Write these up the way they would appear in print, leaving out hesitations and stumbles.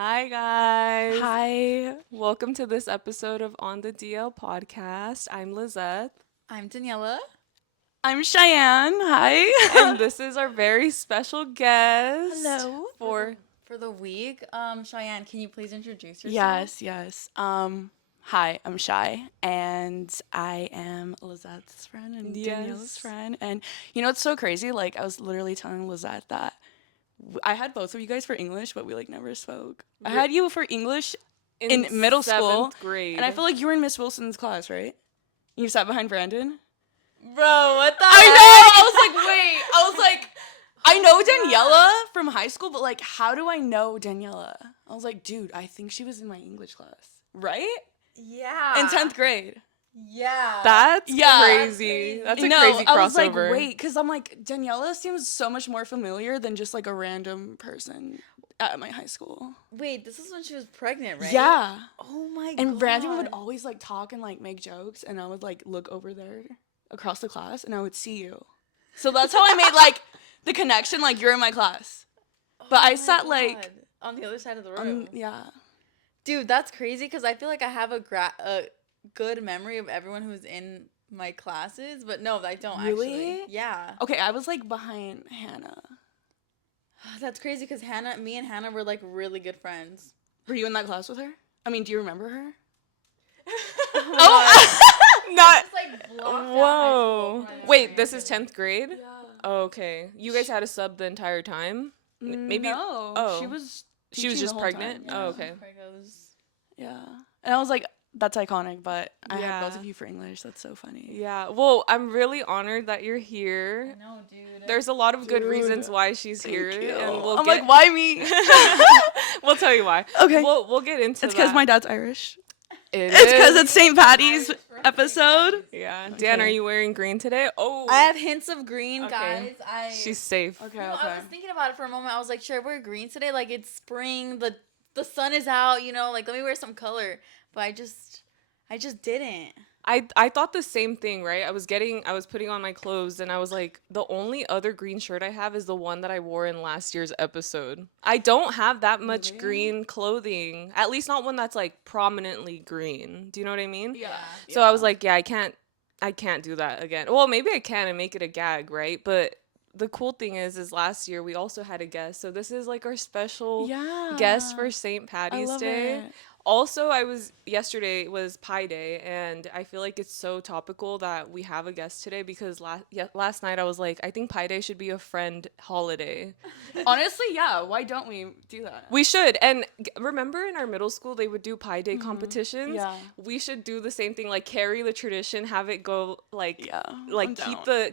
Hi, guys. Hi. Welcome to this episode of On the DL podcast. I'm Lizeth, I'm Daniella. I'm Cheyenne. Hi. and this is our very special guest. Hello. For the week, Cheyenne, can you please introduce yourself? Yes. Hi, I'm Shy, and I am Lizeth's friend and Daniella's friend. And you know, it's so crazy. Like, I was literally telling Lizeth that I had both of you guys for English, but we never spoke. I had you for English in middle school, grade, and I feel like you were in Miss Wilson's class, right? You sat behind Brandon. Bro, what the I heck? know. I was like, wait. I know Daniella from high school, but like, how do I know Daniella? I was like, dude, I think she was in my English class, right? Yeah. In 10th grade. Yeah. That's Yeah. crazy. That's a crazy crossover. I was like, wait, because I'm like, Daniella seems so much more familiar than just like a random person at my high school. Wait, this is when she was pregnant, right? Yeah. Oh my god. And Brandon would always like talk and like make jokes, and I would like look over there across the class, and I would see you. So that's how I made like the connection, like you're in my class. But I sat like on the other side of the room. yeah. Dude, that's crazy because I feel like I have a good memory of everyone who's in my classes, but no, I don't Really? actually. Yeah. Okay, I was like behind Hannah. That's crazy because me and Hannah were like really good friends. Were you in that class with her? I mean, do you remember her? oh, not. Just, like, blocked out high Whoa. school from my Wait, memory. this is 10th grade? Yeah. Oh, okay. You guys had a sub the entire time? Maybe. No. Oh. She was She was teaching just the whole pregnant? time. Oh, okay. Yeah. And I was like, that's iconic, but I had Yeah. both of you for English. That's so funny. Yeah. Well, I'm really honored that you're here. I know, dude. There's a lot of good Dude, reasons why she's Thank here, you. and we'll I'm get. like, why me? We'll tell you why. Okay. We'll get into It's because that. my dad's Irish. It It's because is. it's St. Patty's episode. Yeah. Dan, Okay. are you wearing green today? Oh. I have hints of green, Okay. guys. She's safe. Okay, You know, okay. I was thinking about it for a moment. I was like, should I wear green today? Like, it's spring. The sun is out. You know, like let me wear some color. But I just didn't. I thought the same thing, right? I was putting on my clothes and I was like, the only other green shirt I have is the one that I wore in last year's episode. I don't have that much Really? green clothing. At least not one that's like prominently green. Do you know what I mean? Yeah. So I was like, yeah, I can't do that again. Well, maybe I can and make it a gag, right? But the cool thing is last year we also had a guest. So this is like our special guest for St. Patty's love Day. it. Also, yesterday was Pie Day, and I feel like it's so topical that we have a guest today because last night I was like, I think Pie Day should be a friend holiday. Honestly, yeah. Why don't we do that? We should. And remember in our middle school they would do Pie Day competitions? Yeah. We should do the same thing, like carry the tradition, have it go like I'm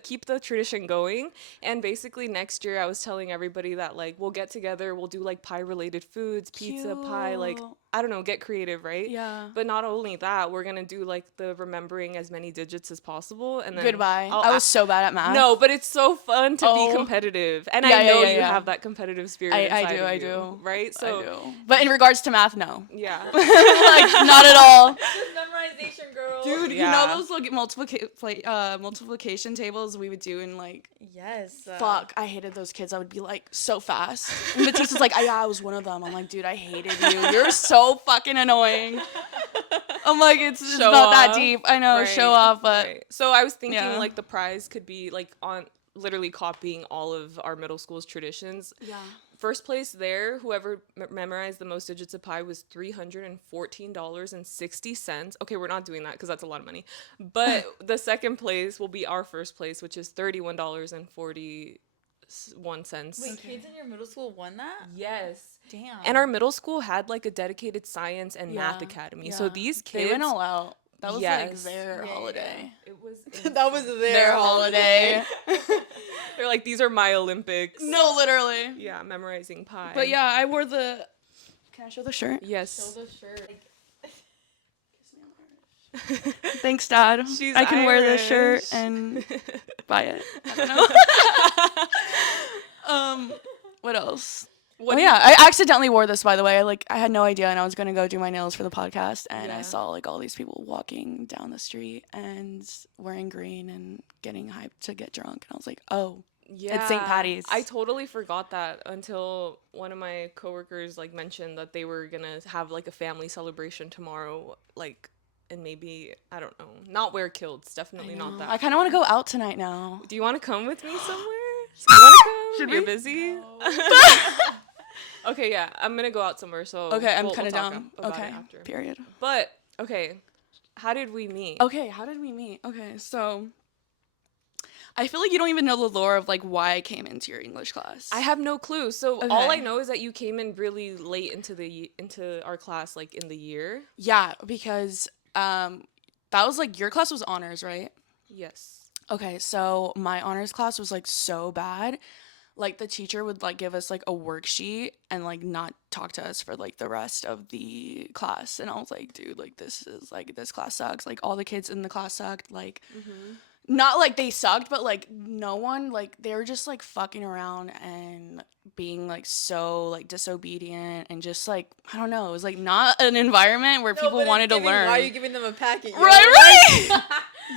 keep the tradition going. And basically next year I was telling everybody that like we'll get together, we'll do like pie related foods, pizza, pie, like Cute. I don't know, get creative, right? Yeah. But not only that, we're gonna do like the remembering as many digits as possible, and then Goodbye. I'll I was so bad at math. no, but it's so fun to Oh. be competitive, and Yeah, I know yeah, you yeah. have that competitive spirit. I inside do, of I you, do. right? So I do. But in regards to math, no. yeah, Like, not at all. Memorization, girl. Dude, you Yeah. know those like multiplication tables we would do in like Yes. fuck, I hated those kids. I would be like so fast. And Batista's like, yeah, I was one of them. I'm like, dude, I hated you. You're so fucking annoying. I'm like, it's Show not that off. deep. I know, Right, show off, but right. So I was thinking Yeah. like the prize could be like on literally copying all of our middle school's traditions. yeah. First place there, whoever memorized the most digits of pi was $314.60. Okay, we're not doing that because that's a lot of money. But the second place will be our first place, which is $31.41. Wait, kids in your middle school won that? Yes. Damn. And our middle school had like a dedicated science and math Yeah, academy. yeah. So these kids They went all out. That was like Yes. their Yeah, holiday. It was that was Their holiday. They're like, these are my Olympics. No, literally. Yeah, memorizing pi. But yeah, I wore the. Can I show the shirt? Yes. the shirt. Thanks, Dad. She's I can wear this shirt Irish. and buy it. I don't know. What else? What Oh yeah, I accidentally wore this, by the way. I had no idea, and I was gonna go do my nails for the podcast, and Yeah. I saw like all these people walking down the street and wearing green and getting hyped to get drunk, and I was like, oh, Yeah. It's St. Patty's. I totally forgot that until one of my coworkers like mentioned that they were gonna have like a family celebration tomorrow, like, and maybe I don't know, not wear kilts, definitely not that. I kind of want to go out tonight now. Do you want to come with me somewhere? You want to come? Should You're we? busy. No. Okay, yeah, I'm gonna go out somewhere, so Okay, I'm we'll kind of talk down. about Okay, it after. period. But okay, how did we meet? Okay, how did we meet? Okay, so I feel like you don't even know the lore of like why I came into your English class. I have no clue. So all I Okay. know is that you came in really late into our class, like in the year. Yeah, because that was like your class was honors, right? Yes. Okay, so my honors class was like so bad. Like the teacher would like give us like a worksheet and like not talk to us for like the rest of the class. And I was like, dude, like this class sucks. Like all the kids in the class sucked. Like not like they sucked, but like no one, like they were just like fucking around and being like so like disobedient and just like I don't know, it was like not an environment where people wanted to learn. Why are you giving them a packet? Right.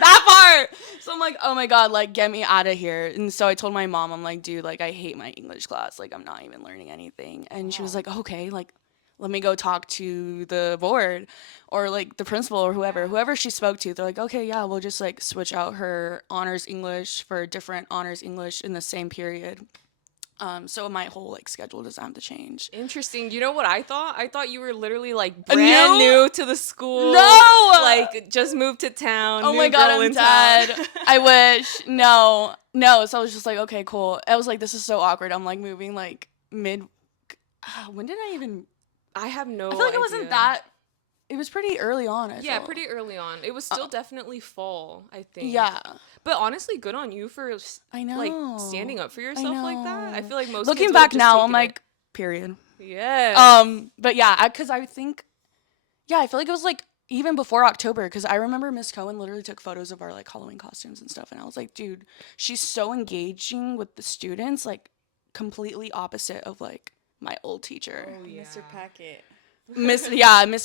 That part. So I'm like, oh my god, like get me out of here. And so I told my mom, I'm like, dude, like I hate my English class. Like I'm not even learning anything. And she was like, okay, like let me go talk to the board or like the principal or whoever she spoke to. They're like, okay, yeah, we'll just like switch out her honors English for a different honors English in the same period. So my whole like schedule doesn't have to change. Interesting. You know what I thought? I thought you were literally like brand new to the school. No! Like just moved to town. Oh new my god, girl I'm in dead. town. I wish. No. So I was just like, okay, cool. I was like, this is so awkward. I'm like moving like mid. When did I even? I have no. I feel like it idea. wasn't that. It was pretty early on. I Yeah, felt. pretty early on. It was still definitely fall, I think. Yeah. But honestly, good on you for I know. like standing up for yourself like that. I feel like most looking kids back would've just now, I'm taken like, period. it. Yeah. But yeah, because I think, yeah, I feel like it was like even before October, because I remember Miss Cohen literally took photos of our like Halloween costumes and stuff, and I was like, dude, she's so engaging with the students, like completely opposite of like my old teacher, Mr. Packet. Miss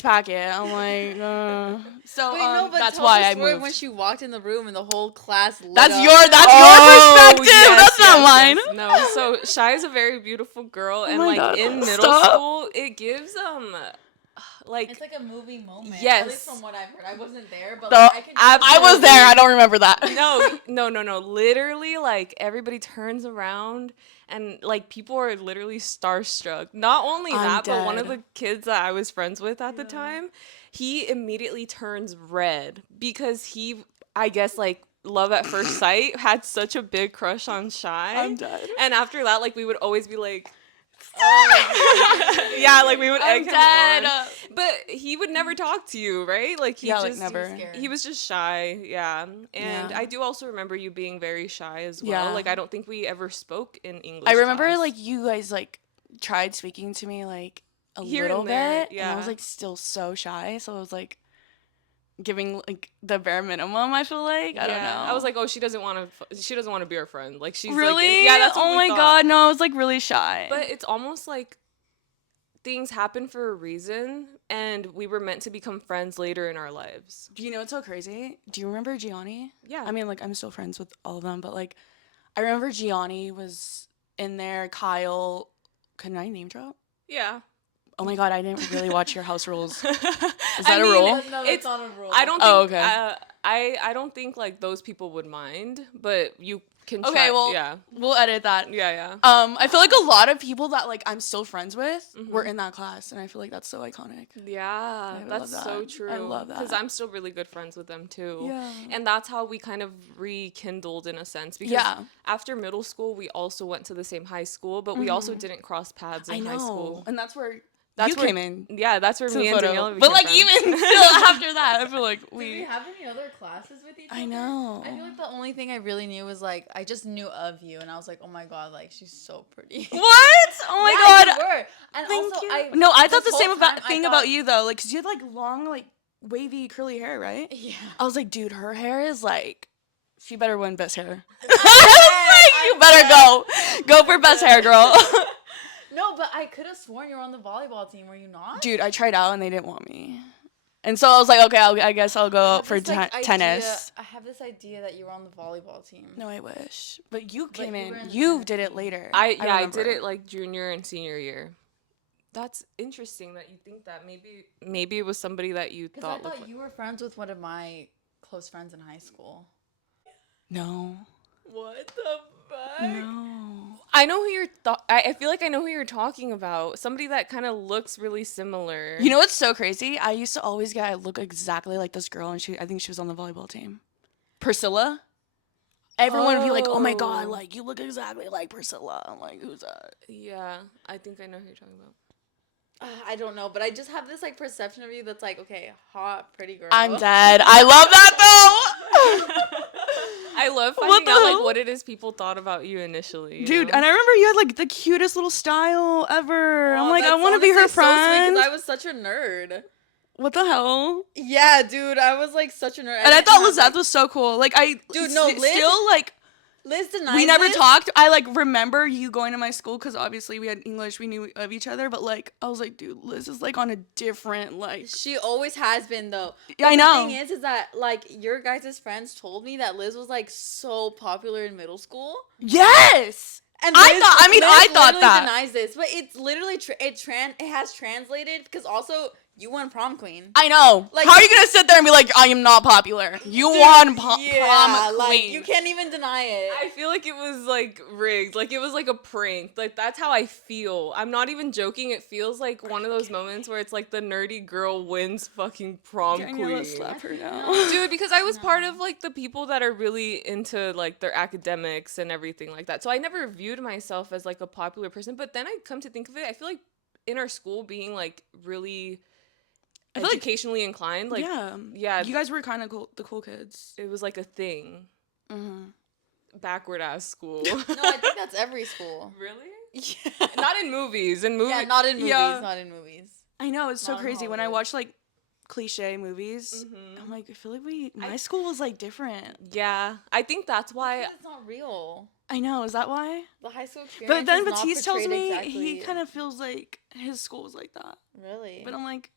Packet. I'm like, so But that's tell why the I story moved. when she walked in the room and the whole class lit That's up. your Oh, perspective. yes, That's not yes, mine. yes. No, so Shy is a very beautiful girl, and my like God, in middle stop. school, it gives like It's like a movie moment. Yes. At least from what I've heard. I wasn't there, but So, like, I can. I was there. I don't remember that. no. Literally, like everybody turns around and like people are literally starstruck. Not only I'm that, but one of dead. the kids that I was friends with at the time, he immediately turns red because he, I guess, like love at first sight, had such a big crush on Shy. I'm dead. And after that, like we would always be like. Yeah, like we would egg him on. But he would never talk to you, right? Like he just never. he was just shy, yeah. And I do also remember you being very shy as well. Yeah. Like I don't think we ever spoke in English. I remember class. like you guys like tried speaking to me like a Here little and there, bit, and I was yeah. like still so shy, so I was like giving like the bare minimum. I feel like I don't know. I was like, oh, she doesn't want to be our friend. Like she's really, like, yeah, that's what oh we my thought. god, no, I was like really shy. But it's almost like things happen for a reason, and we were meant to become friends later in our lives. do you know what's so crazy? Do you remember Gianni? Yeah. I mean, like I'm still friends with all of them, but like I remember Gianni was in there. Kyle, can I name drop? Yeah. Oh my god, I didn't really watch your house rules. Is that I a mean, rule? No, It's not a rule. I don't think. Oh, okay. I don't think like those people would mind, but you can. Okay, well, yeah, we'll edit that. yeah. I feel like a lot of people that like I'm still friends with were in that class, and I feel like that's so iconic. Yeah, that's love so that. true. I love that. Because I'm still really good friends with them too. Yeah. And that's how we kind of rekindled in a sense. Because Yeah. after middle school, we also went to the same high school, but we also didn't cross paths in high school. and that's where That's you came came in. Yeah, that's where To me the and photo. Daniella But became like friends. even still after that, I feel like Did we we. have any other classes with each other? I know. I feel like the only thing I really knew was like I just knew of you, and I was like, oh my god, like she's so pretty. What? Oh my Yeah, god. you were. And Thank also, you. No, I thought this the same whole about time, I thing thought- about you though, like, cause you had like long, like wavy curly hair, right? Yeah. I was like, dude, her hair is like, she better win best hair. I'm You better dead. go for best hair, girl. No, but I could have sworn you were on the volleyball team. Were you not? Dude, I tried out and they didn't want me. And so I was like, okay, I guess I'll go out for tennis. I have this idea that you were on the volleyball team. No, I wish. But you came in. You did it later. I did it like junior and senior year. That's interesting that you think that. Maybe it was somebody that you thought. Because I thought you were friends with one of my close friends in high school. No. What the fuck? No. I know who you're. I feel like I know who you're talking about. Somebody that kind of looks really similar. You know what's so crazy? I used to always look exactly like this girl, and I think she was on the volleyball team. Priscilla. Everyone would be like, "Oh my god, like you look exactly like Priscilla." I'm like, "Who's that?" Yeah, I think I know who you're talking about. I don't know, but I just have this like perception of you that's like, okay, hot, pretty girl. I'm dead. I love that though. I love finding out like what it is people thought about you initially. Dude, know? And I remember you had like the cutest little style ever. I'm like, I want to be her friend. Because I was such a nerd. What the hell? Yeah, dude, I was like such a nerd. And I thought Lizeth was so cool. Like Liz still like. Liz denied we never talked. I like remember you going to my school because obviously we had English. We knew of each other, but like I was like, dude, Liz is like on a different like. She always has been though. Yeah, I know. The thing is that like your guys' friends told me that Liz was like so popular in middle school. Yes. And Liz, I thought that. Denies this, but it's literally it has translated because also. You won prom queen. I know. Like, how are you gonna sit there and be like, I am not popular? You won prom queen. Like, you can't even deny it. I feel like it was like rigged. Like it was like a prank. Like that's how I feel. I'm not even joking. It feels like one of those moments where it's like the nerdy girl wins fucking prom Daniella, queen. slap her now. Dude, because I was part of like the people that are really into like their academics and everything like that. So I never viewed myself as like a popular person. But then I come to think of it, I feel like in our school being like really educationally inclined, like yeah, you guys were kind of cool, the cool kids. It was like a thing. Backward ass school. No, I think that's every school. Really? Yeah. Not in movies. In movies, yeah, not in movies. Yeah. Not in movies. I know it's so crazy when I watch like cliche movies. I'm like, I feel like my school was like different. Yeah, I think that's why it's not real. I know. Is that why? The high school experience. But then Batiste tells me he kind of feels like his school was like that. Really? But I'm like.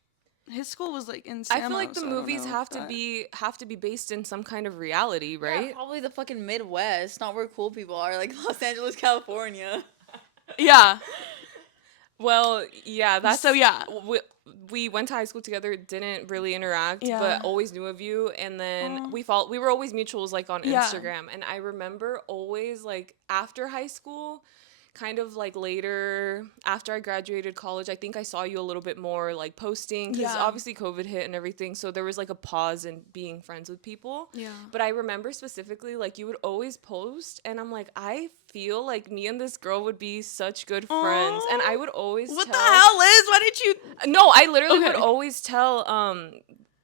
His school was like in Samo, I feel like the movies have to be based in some kind of reality, right? Yeah, probably the fucking Midwest, not where cool people are, like Los Angeles, California. Yeah. Well, yeah, that's so. Yeah, we went to high school together, didn't really interact, but always knew of you, and then we were always mutuals like on Instagram, and I remember always like after high school. Kind of like later after I graduated college, I think I saw you a little bit more like posting because obviously COVID hit and everything. So there was like a pause in being friends with people. Yeah. But I remember specifically like you would always post and I'm like, I feel like me and this girl would be such good friends. And I would always What the hell, Liz? Why did you? No, I literally would always tell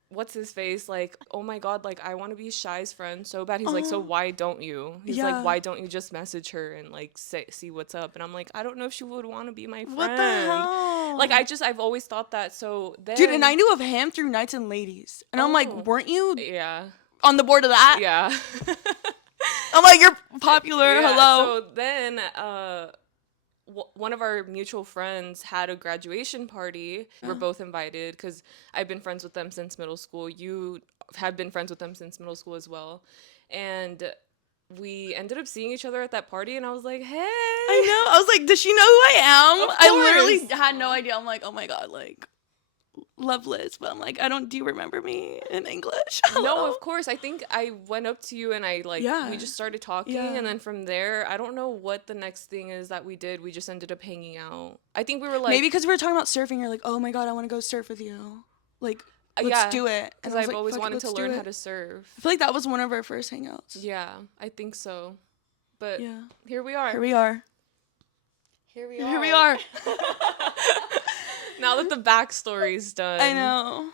what's his face? Like, oh my God, like, I want to be Shy's friend so bad. He's like, so why don't you? He's like, why don't you just message her and, like, see what's up? And I'm like, I don't know if she would want to be my friend. What the hell? Like, I've always thought that. So then. Dude, and I knew of him through Knights and Ladies. And I'm like, weren't you on the board of that? Yeah. I'm like, you're popular. Hello. So then, one of our mutual friends had a graduation party. We're both invited because I've been friends with them since middle school. You have been friends with them since middle school as well. And we ended up seeing each other at that party and I was like, hey. I know. I was like, does she know who I am? I literally had no idea. I'm like, oh my God, like, love Liz. But I'm like, do you remember me in English? No, of course. I think I went up to you and we just started talking. And then from there, I don't know what the next thing is that we did. We just ended up hanging out. I think we were like. Maybe because we were talking about surfing. You're like, oh my God, I want to go surf with you. Like, let's do it. Because I've always wanted to learn how to surf. I feel like that was one of our first hangouts. Yeah, I think so. But here we are. Here we are. Here we are. Here we are. Now that the backstory's done. I know.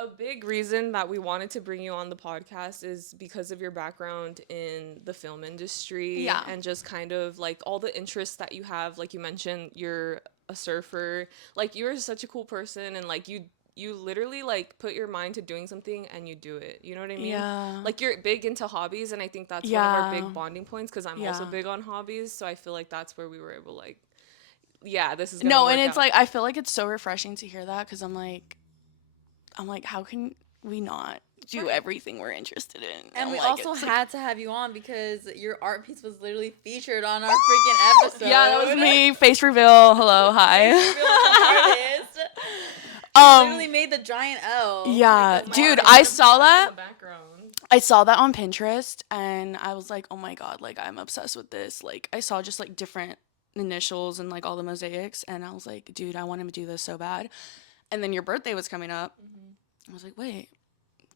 A big reason that we wanted to bring you on the podcast is because of your background in the film industry. Yeah. And just kind of like all the interests that you have. Like you mentioned, you're a surfer. Like you're such a cool person and like you literally like put your mind to doing something and you do it. You know what I mean? Yeah. Like you're big into hobbies and I think that's one of our big bonding points because I'm also big on hobbies. So I feel like that's where we were able like, this is gonna work and it's out. like I feel like it's so refreshing to hear that because I'm like I'm like, how can we not do everything we're interested in? And we like, also it's had to have you on because your art piece was literally featured on our freaking episode. yeah, that was me. Face reveal. Hello, hi. Face reveal of the artist. You literally made the giant L. Yeah, like, dude, awesome. I saw that. In the background. I saw that on Pinterest, and I was like, oh my god, like I'm obsessed with this. Like I saw just like different initials and like all the mosaics, and I was like, dude, I want him to do this so bad. And then your birthday was coming up. I was like, wait,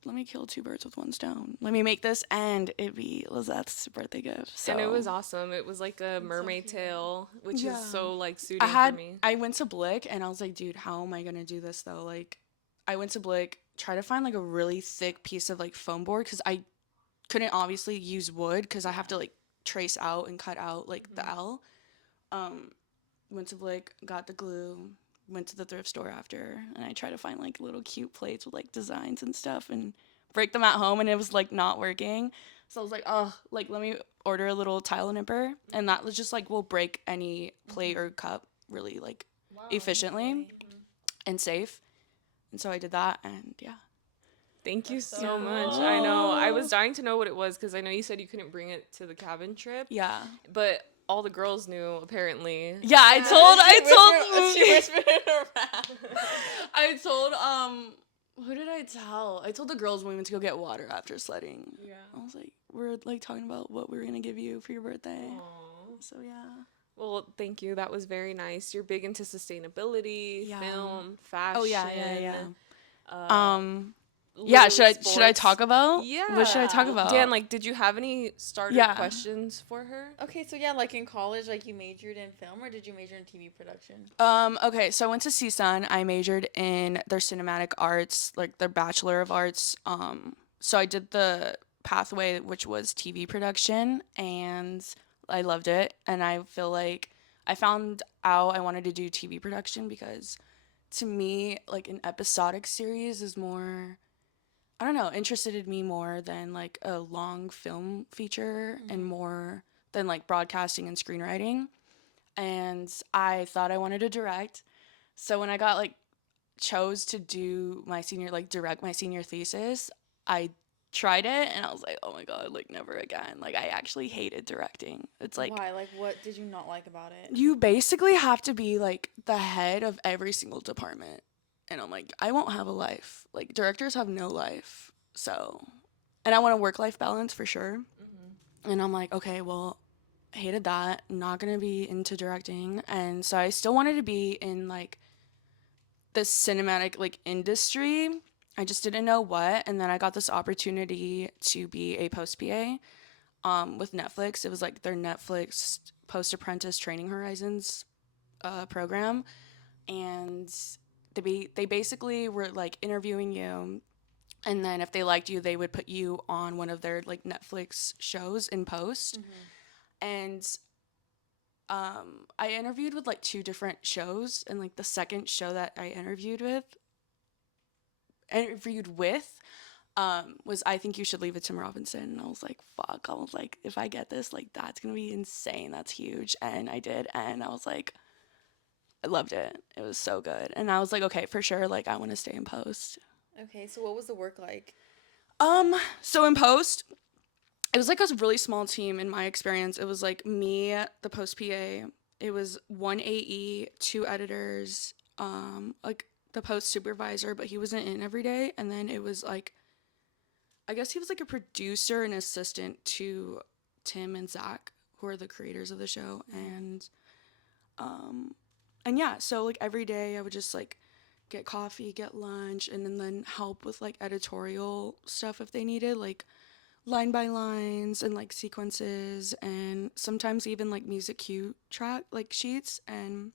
let me kill two birds with one stone. Let me make this and it be Lizeth's birthday gift. So. And it was awesome. It was like a mermaid tail, which is so like suiting for me. I went to Blick and I was like, dude, how am I gonna do this though? Like, I went to Blick, try to find like a really thick piece of like foam board because I couldn't obviously use wood because I have to like trace out and cut out like the L. Went to Blick, got the glue, went to the thrift store after, and I tried to find like little cute plates with like designs and stuff and break them at home, and it was like not working. So I was like, oh, like let me order a little tile nipper, and that was just like will break any plate or cup really like efficiently and safe. And so I did that, and yeah. Thank you so much. I know. I was dying to know what it was because I know you said you couldn't bring it to the cabin trip. Yeah. But all the girls knew apparently. Yeah, I She whispered it around. I told who did I tell? I told the girls when we went to go get water after sledding. Yeah. I was like, we're like talking about what we were gonna give you for your birthday. Aww. So yeah. Well, thank you. That was very nice. You're big into sustainability, film, fashion. Oh yeah. Yeah, should I talk about? Yeah. What should I talk about? Dan, like, did you have any starter questions for her? Okay, so yeah, like in college, like you majored in film or did you major in TV production? Okay, so I went to CSUN. I majored in their cinematic arts, like their Bachelor of Arts. So I did the pathway, which was TV production, and I loved it. And I feel like I found out I wanted to do TV production because to me, like an episodic series is more, I don't know, interested me more than like a long film feature and more than like broadcasting and screenwriting. And I thought I wanted to direct. So when I got like chose to do my senior, like direct my senior thesis, I tried it and I was like, oh my God, like never again. Like I actually hated directing. It's like, why? Like what did you not like about it? You basically have to be like the head of every single department. And I'm like, I won't have a life. Like, directors have no life. So, and I want a work-life balance for sure. And I'm like, okay, well, I hated that. Not going to be into directing. And so I still wanted to be in, like, the cinematic, like, industry. I just didn't know what. And then I got this opportunity to be a post-PA with Netflix. It was, like, their Netflix Post-Apprentice Training Horizons program. And they basically were like interviewing you, and then if they liked you, they would put you on one of their like Netflix shows in post. And I interviewed with like two different shows, and like the second show that I interviewed with was I Think You Should Leave It to Robinson. And I was like, fuck. I was like, if I get this, like that's gonna be insane. That's huge. And I did, and I was like, I loved it. It was so good. And I was like, okay, for sure, like I want to stay in post. Okay, so what was the work like? So in post, it was like a really small team in my experience. It was like me, the post PA. It was one AE, two editors, like the post supervisor, but he wasn't in every day. And then it was like, I guess he was like a producer and assistant to Tim and Zach, who are the creators of the show. And yeah, so like every day I would just like get coffee, get lunch, and then help with like editorial stuff if they needed, like line by lines and like sequences, and sometimes even like music cue track like sheets. And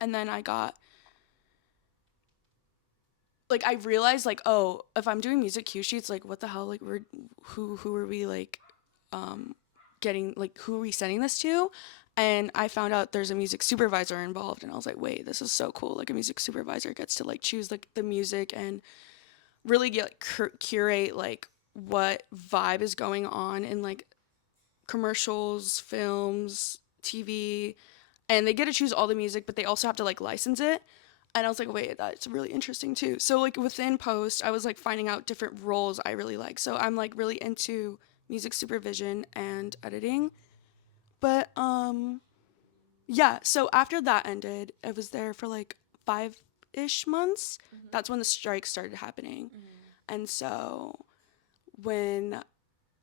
then I got like, I realized like, oh, if I'm doing music cue sheets, like what the hell, like who are we like getting, like who are we sending this to? And I found out there's a music supervisor involved, and I was like, wait, this is so cool. Like a music supervisor gets to like choose like the music and really get like, curate like what vibe is going on in like commercials, films, TV, and they get to choose all the music, but they also have to like license it. And I was like, wait, that's really interesting too. So like within post, I was like finding out different roles I really like. So I'm like really into music supervision and editing. But yeah, so after that ended, I was there for like 5-ish months. That's when the strike started happening. And so when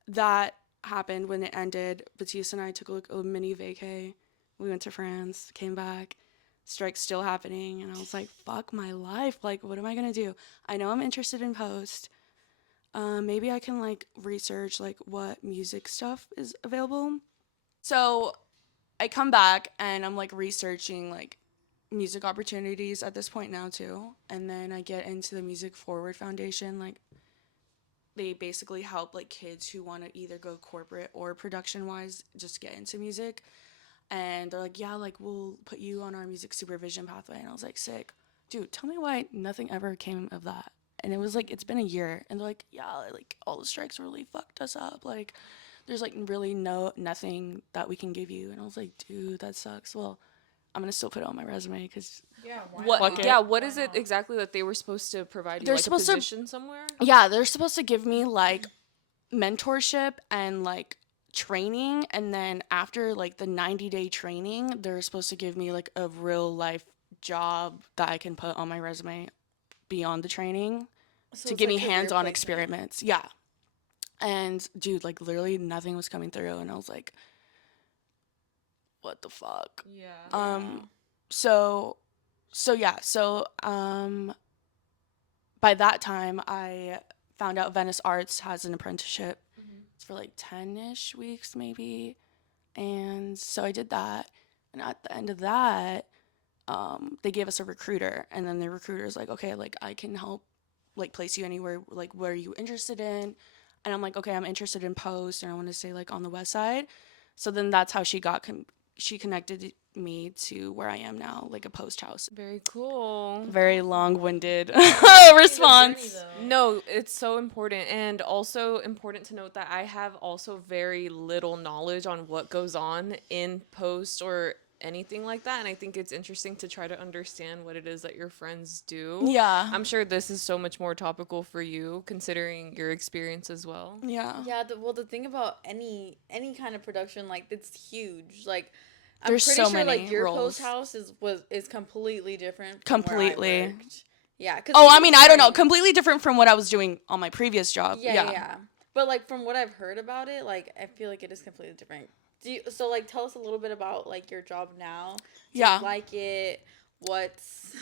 that happened, when it ended, Batiste and I took like a mini vacay. We went to France, came back, strike's still happening, and I was like, fuck my life. Like, what am I gonna do? I know I'm interested in post. Maybe I can like research like what music stuff is available. So I come back and I'm like researching like music opportunities at this point now too. And then I get into the Music Forward Foundation. Like they basically help like kids who want to either go corporate or production wise just get into music. And they're like, yeah, like we'll put you on our music supervision pathway. And I was like, sick. Dude, tell me why nothing ever came of that. And it was like, it's been a year. And they're like, yeah, like all the strikes really fucked us up. Like there's like really nothing that we can give you. And I was like, dude, that sucks. Well, I'm gonna still put it on my resume because what is it exactly that they were supposed to provide you? they're Like a supposed position somewhere? yeah, they're supposed to give me like mentorship and like training, and then after like the 90-day training, they're supposed to give me like a real life job that I can put on my resume beyond the training to give me hands-on experiments. Yeah. And dude, like literally nothing was coming through, and I was like, what the fuck? Yeah. So yeah, by that time I found out Venice Arts has an apprenticeship. It's for like 10-ish weeks maybe. And so I did that. And at the end of that, they gave us a recruiter. And then the recruiter's like, okay, like I can help like place you anywhere, like what are you interested in? And I'm like, okay, I'm interested in post and I want to stay like on the west side. So then that's how she connected me to where I am now, like a post house. Very cool. Very long-winded response. No, it's so important. And also important to note that I have also very little knowledge on what goes on in post or anything like that. And I think it's interesting to try to understand what it is that your friends do. Yeah. I'm sure this is so much more topical for you considering your experience as well. Yeah. Yeah, the thing about any kind of production, like it's huge. Like I'm There's pretty so sure many like your roles. post house is completely different from Completely. where I worked. Yeah, cause oh, I mean, I don't know. Completely different from what I was doing on my previous job. Yeah. But like from what I've heard about it, like I feel like it is completely different. So like tell us a little bit about like your job now. Do you like it? What's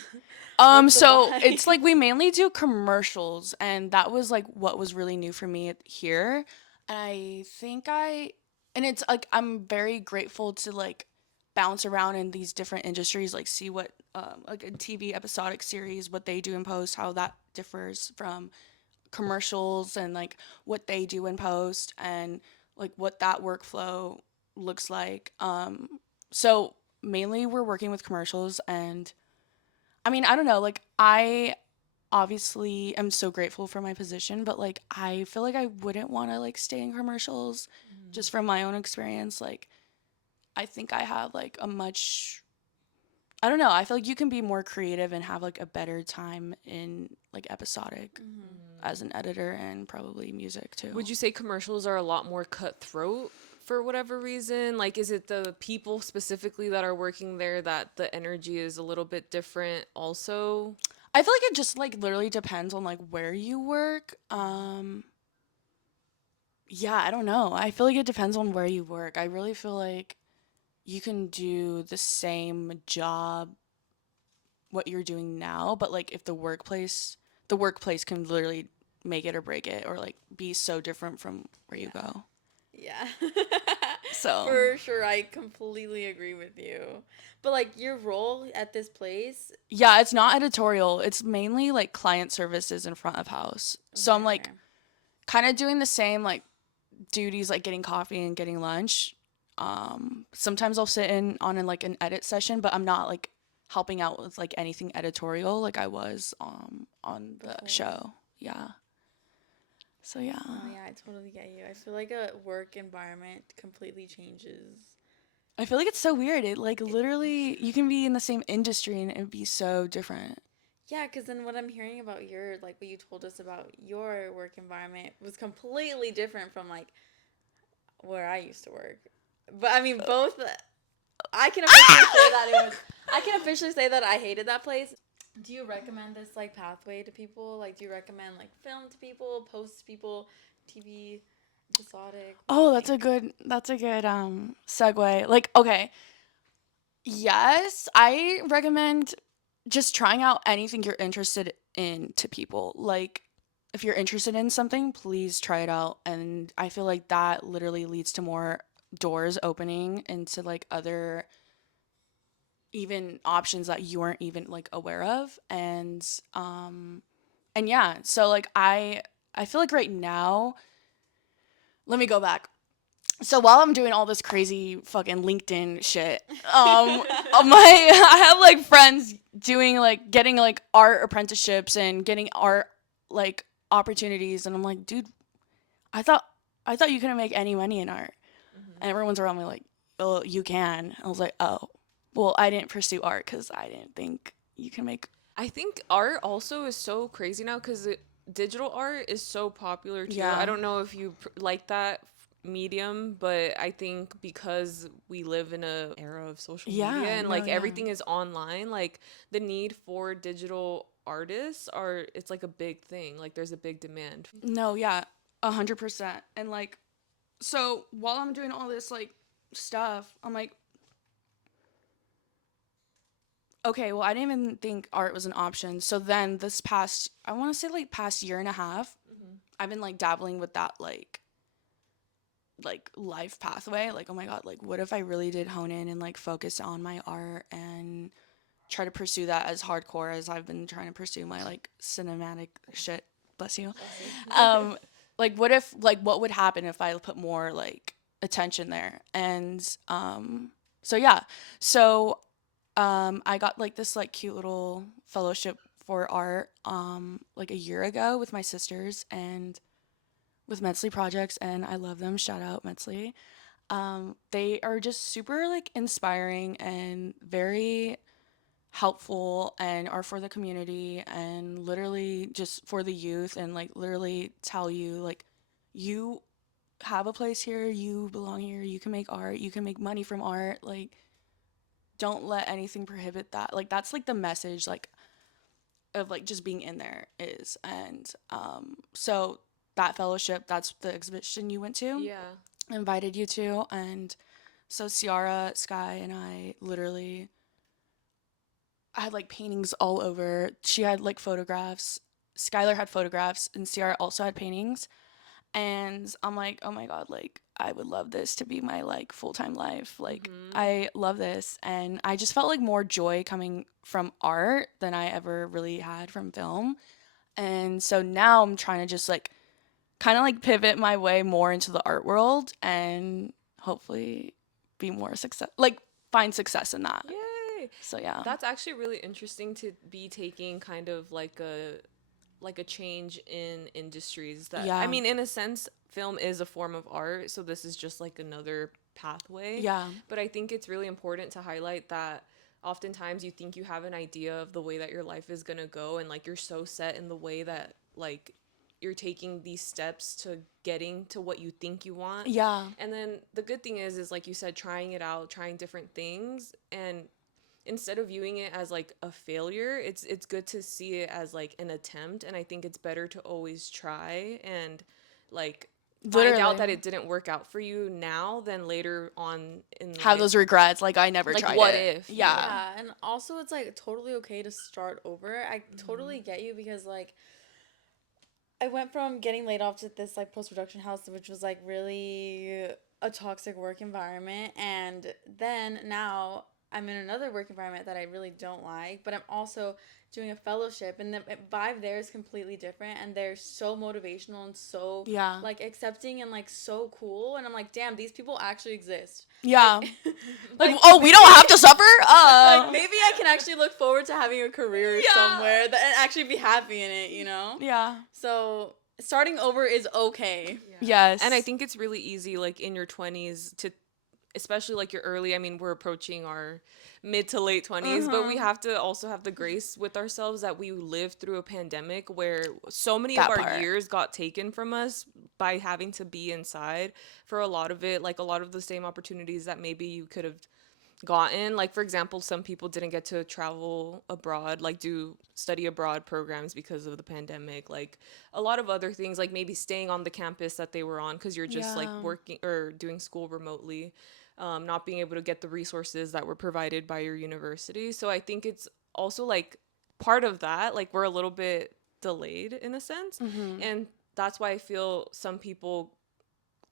so it's like we mainly do commercials, and that was like what was really new for me here. And I think and it's like I'm very grateful to like bounce around in these different industries, like see what like a TV episodic series, what they do in post, how that differs from commercials, and like what they do in post, and like what that workflow looks like. So mainly we're working with commercials, and I mean, I don't know, like I obviously am so grateful for my position, but like I feel like I wouldn't want to like stay in commercials just from my own experience. Like I think I have like I don't know, I feel like you can be more creative and have like a better time in like episodic as an editor, and probably music too. Would you say commercials are a lot more cutthroat for whatever reason? Like, is it the people specifically that are working there that the energy is a little bit different also? I feel like it just like literally depends on like where you work. Yeah, I don't know. I feel like it depends on where you work. I really feel like you can do the same job what you're doing now, but like if the workplace can literally make it or break it, or like be so different from where you go. Yeah. So for sure, I completely agree with you. But like your role at this place, yeah, it's not editorial. It's mainly like client services and front of house. So I'm like kind of doing the same like duties, like getting coffee and getting lunch. Sometimes I'll sit in on like an edit session, but I'm not like helping out with like anything editorial like I was on the show. Yeah. So yeah. Oh yeah, I totally get you. I feel like a work environment completely changes I feel like it's so weird. It like literally you can be in the same industry and it'd be so different. Yeah, because then what I'm hearing about your, like what you told us about your work environment was completely different from like where I used to work. But I mean, both. I can officially say that it was. I can officially say that I hated that place. Do you recommend this like pathway to people? Like, do you recommend like film to people, post to people, TV, episodic? Oh, that's a good segue. Like, okay. Yes, I recommend just trying out anything you're interested in to people. Like, if you're interested in something, please try it out. And I feel like that literally leads to more doors opening into like other even options that you weren't even like aware of. And yeah, so like I feel like right now, let me go back. So while I'm doing all this crazy fucking LinkedIn shit, I have like friends doing like getting like art apprenticeships and getting art like opportunities, and I'm like, dude, I thought you couldn't make any money in art. And everyone's around me like, oh, you can. I was like, oh, well, I didn't pursue art because I didn't think you can make. I think art also is so crazy now because digital art is so popular too. Yeah. I don't know if you like that medium, but I think because we live in a era of social media and like everything is online, like the need for digital artists it's like a big thing. Like there's a big demand. No, yeah, 100%. And like, so while I'm doing all this like stuff, I'm like, okay, well, I didn't even think art was an option. So then this past, I want to say like past year and a half, I've been like dabbling with that like life pathway. Like, oh my God, like what if I really did hone in and like focus on my art and try to pursue that as hardcore as I've been trying to pursue my like cinematic shit. Bless you. Like what would happen if I put more like attention there? And so yeah. So I got like this like cute little fellowship for art like a year ago with my sisters and with Metzley Projects, and I love them. Shout out Metzley. They are just super like inspiring and very helpful and are for the community and literally just for the youth and like literally tell you like you have a place here, you belong here, you can make art, you can make money from art, like don't let anything prohibit that. Like that's like the message like of like just being in there is. And so that fellowship, that's the exhibition you went to. Yeah. Invited you to. And so Ciara, Sky, and I literally had like paintings all over. She had like photographs. Skylar had photographs, and Ciara also had paintings. And I'm like, oh my God, like I would love this to be my like full-time life. Like I love this. And I just felt like more joy coming from art than I ever really had from film. And so now I'm trying to just like kind of like pivot my way more into the art world and hopefully be more find success in that. Yay. So yeah. That's actually really interesting to be taking kind of like a change in industries that I mean, in a sense, film is a form of art, so this is just like another pathway. Yeah. But I think it's really important to highlight that oftentimes you think you have an idea of the way that your life is gonna go, and like you're so set in the way that like you're taking these steps to getting to what you think you want. Yeah. And then the good thing is like you said, trying it out, trying different things, and instead of viewing it as like a failure, it's good to see it as like an attempt. And I think it's better to always try and like find out that it didn't work out for you now than later on in have those regrets like I never like tried what it. if. Yeah. And also it's like totally okay to start over. I totally get you because like I went from getting laid off to this like post-production house, which was like really a toxic work environment, and then now I'm in another work environment that I really don't like, but I'm also doing a fellowship, and the vibe there is completely different, and they're so motivational and so like accepting and like so cool, and I'm like, damn, these people actually exist. Yeah. like oh, we don't have to suffer. Like maybe I can actually look forward to having a career somewhere and actually be happy in it, you know? Yeah. So starting over is okay. Yeah. Yes. And I think it's really easy like in your 20s to especially like your early, I mean, we're approaching our mid to late 20s, but we have to also have the grace with ourselves that we lived through a pandemic where so many of That our part. years got taken from us by having to be inside for a lot of it. Like a lot of the same opportunities that maybe you could have gotten, like for example, some people didn't get to travel abroad, like do study abroad programs because of the pandemic, like a lot of other things, like maybe staying on the campus that they were on because you're just like Yeah. working or doing school remotely, not being able to get the resources that were provided by your university. So I think it's also like part of that, like we're a little bit delayed in a sense, and that's why I feel some people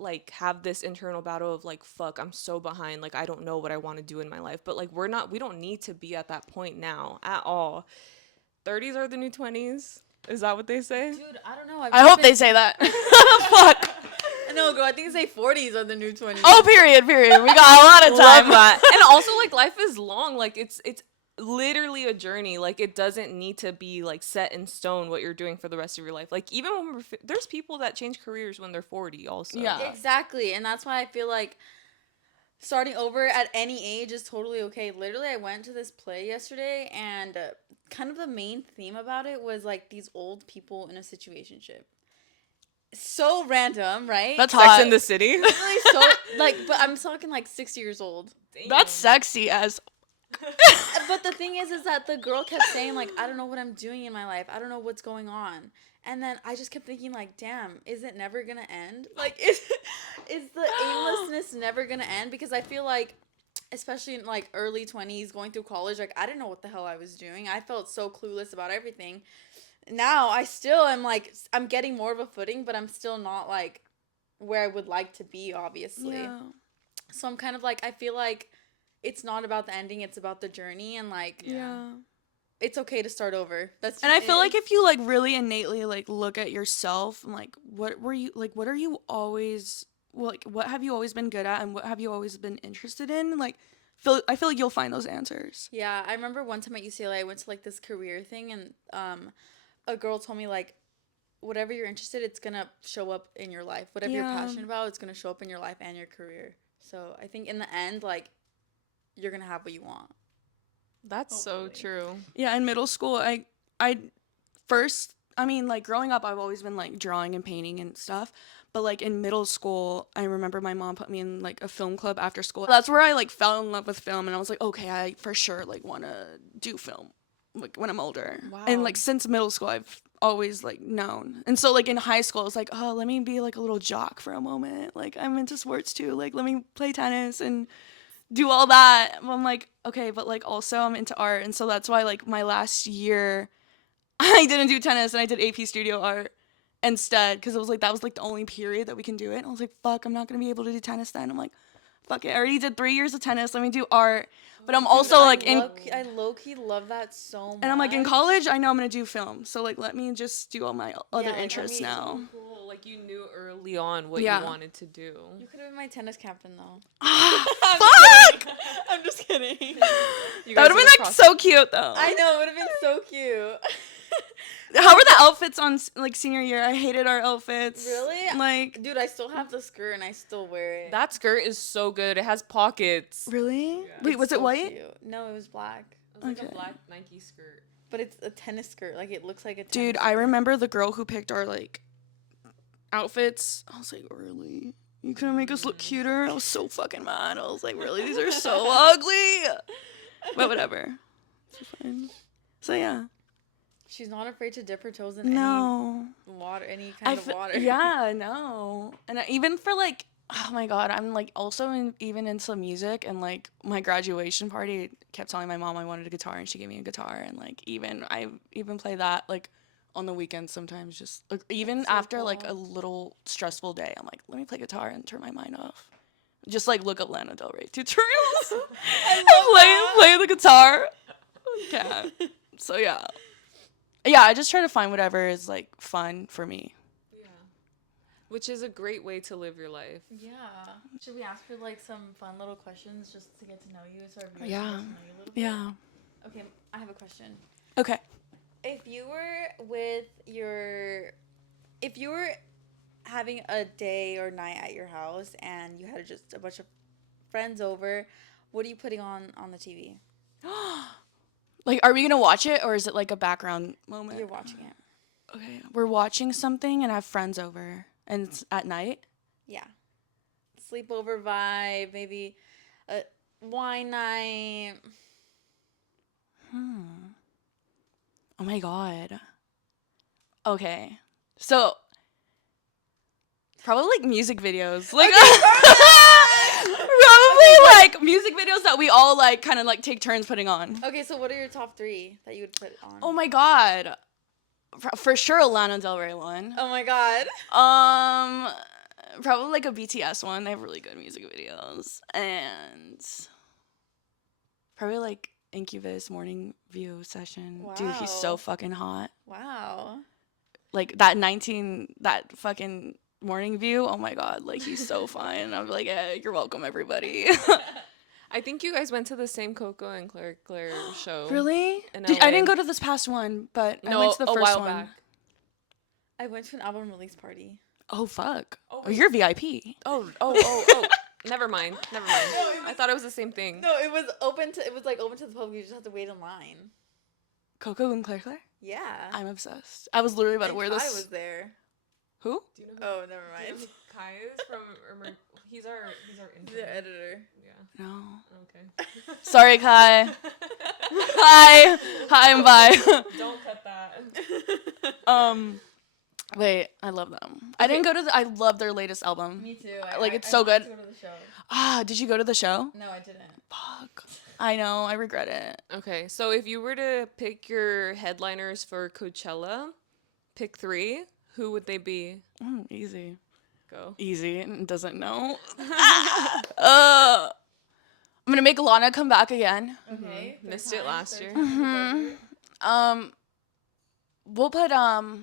like have this internal battle of like, fuck, I'm so behind, like I don't know what I want to do in my life. But like we don't need to be at that point now at all. 30s are the new 20s, is that what they say? Dude, I don't know. I hope they say that. Fuck. No, girl, I think they say 40s are the new 20s. Oh, period. We got a lot of time. Love that. And also like life is long, like it's literally a journey. Like it doesn't need to be like set in stone what you're doing for the rest of your life. Like even when there's people that change careers when they're 40 also. Yeah. Exactly. And that's why I feel like starting over at any age is totally okay. Literally, I went to this play yesterday, and kind of the main theme about it was like these old people in a situationship. So random, right? That's Sex hot. in the City. Literally so like, but I'm talking like 60 years old. That's sexy as. But the thing is that the girl kept saying like, I don't know what I'm doing in my life. I don't know what's going on. And then I just kept thinking like, damn, is it never gonna end? Like, is the aimlessness never gonna end? Because I feel like, especially in like early 20s, going through college, like I didn't know what the hell I was doing. I felt so clueless about everything. Now I still am like, I'm getting more of a footing, but I'm still not like where I would like to be, obviously. Yeah. So I'm kind of like, I feel like it's not about the ending, it's about the journey, and like, Yeah. it's okay to start over. That's And I just feel it. like if you like really innately like look at yourself and like what are you always, like what have you always been good at and what have you always been interested in, like I feel like you'll find those answers. Yeah, I remember one time at UCLA, I went to like this career thing, and a girl told me like, whatever you're interested, it's gonna show up in your life. Whatever you're passionate about, it's gonna show up in your life and your career. So I think in the end, like, you're gonna have what you want. That's so true. Yeah, in middle school, I first, I mean, like growing up, I've always been like drawing and painting and stuff. But like in middle school, I remember my mom put me in like a film club after school. That's where I like fell in love with film, and I was like, okay, I for sure like want to do film, like when I'm older. Wow. And like since middle school, I've always like known. And so like in high school, I was like, oh, let me be like a little jock for a moment. Like I'm into sports too. Like let me play tennis and do all that. I'm like, okay, but like also I'm into art, and so that's why like my last year I didn't do tennis and I did AP studio art instead, because it was like that was like the only period that we can do it. And I was like, fuck, I'm not gonna be able to do tennis then. I'm like, fuck it, I already did 3 years of tennis, let me do art. But I'm also like I low-key love that so much. and I'm like in college, I know I'm gonna do film, so like let me just do all my other like, interests now. Cool. Like you knew early on what Yeah. you wanted to do. You could have been my tennis captain though. Fuck! I'm just kidding. You That would have guys been like crossed- so cute though. I know, it would have been so cute. How were the outfits on like senior year? I hated our outfits. Really? Like, Dude, I still have the skirt and I still wear it. That skirt is so good. It has pockets. really? Wait, was it so white? cute. No, it was black. It was like Okay. a black Nike skirt. But it's a tennis skirt. Like, it looks like a tennis Dude, I remember the girl who picked our like outfits. I was like, really? You couldn't make us look cuter? I was so fucking mad. I was like, really? These are so ugly. But whatever. It's fine. So yeah. She's not afraid to dip her toes in No. any water, any kind of water. Yeah, no. And even for like, oh my god, I'm like also even into music, and like my graduation party kept telling my mom I wanted a guitar, and she gave me a guitar, and like I even play that like on the weekends sometimes, just like, even so after like cool. a little stressful day, I'm like, let me play guitar and turn my mind off. Just like look up Lana Del Rey tutorials and play the guitar. Okay. So yeah. Yeah, I just try to find whatever is like fun for me. Yeah. Which is a great way to live your life. Yeah. Should we ask her like some fun little questions just to get to know you, so our viewers Yeah. can get to know you a little bit? Yeah. Okay, I have a question. Okay. If you were having a day or night at your house and you had just a bunch of friends over, what are you putting on the TV? Like, are we gonna watch it, or is it like a background moment? You're watching it. Okay, we're watching something and have friends over, and it's at night. Yeah. Sleepover vibe, maybe a wine night. Oh my god. Okay, so probably like music videos, like probably like music videos that we all like kind of like take turns putting on. Okay, so what are your top 3 that you would put on? Oh my god, for sure Lana Del Rey one. Oh my god. Probably like a BTS one. They have really good music videos, and probably like Incubus Morning View Session. Wow. Dude, he's so fucking hot. Wow. Like that fucking Morning View. Oh my god, like he's so fine. I'm like, yeah, you're welcome, everybody. I think you guys went to the same Coco and Claire show. Really? In I LA. didn't go to this past one, but I No, went to the a first while one. back. I went to an album release party. Oh fuck. Oh, Oh, you're VIP. Oh. Never mind. I thought it was the same thing. No, it was open to the public. You just have to wait in line. Coco and Claire? Yeah. I'm obsessed. I was literally about to wear this. I was there. Who? Do you know Oh, never do you know mind. who Kai is from? He's our intern. The editor. Yeah. No. Okay. Sorry, Kai. Hi and bye. Don't cut that. Wait, I love them. I didn't go to I love their latest album. Me too. It's so good. To go to the show. Ah, did you go to the show? No, I didn't. Fuck. I know, I regret it. Okay, so if you were to pick your headliners for Coachella, pick 3. Who would they be? Easy. Go. Easy. Doesn't know. I'm gonna make Lana come back again. Okay. Missed it last year. We'll put oh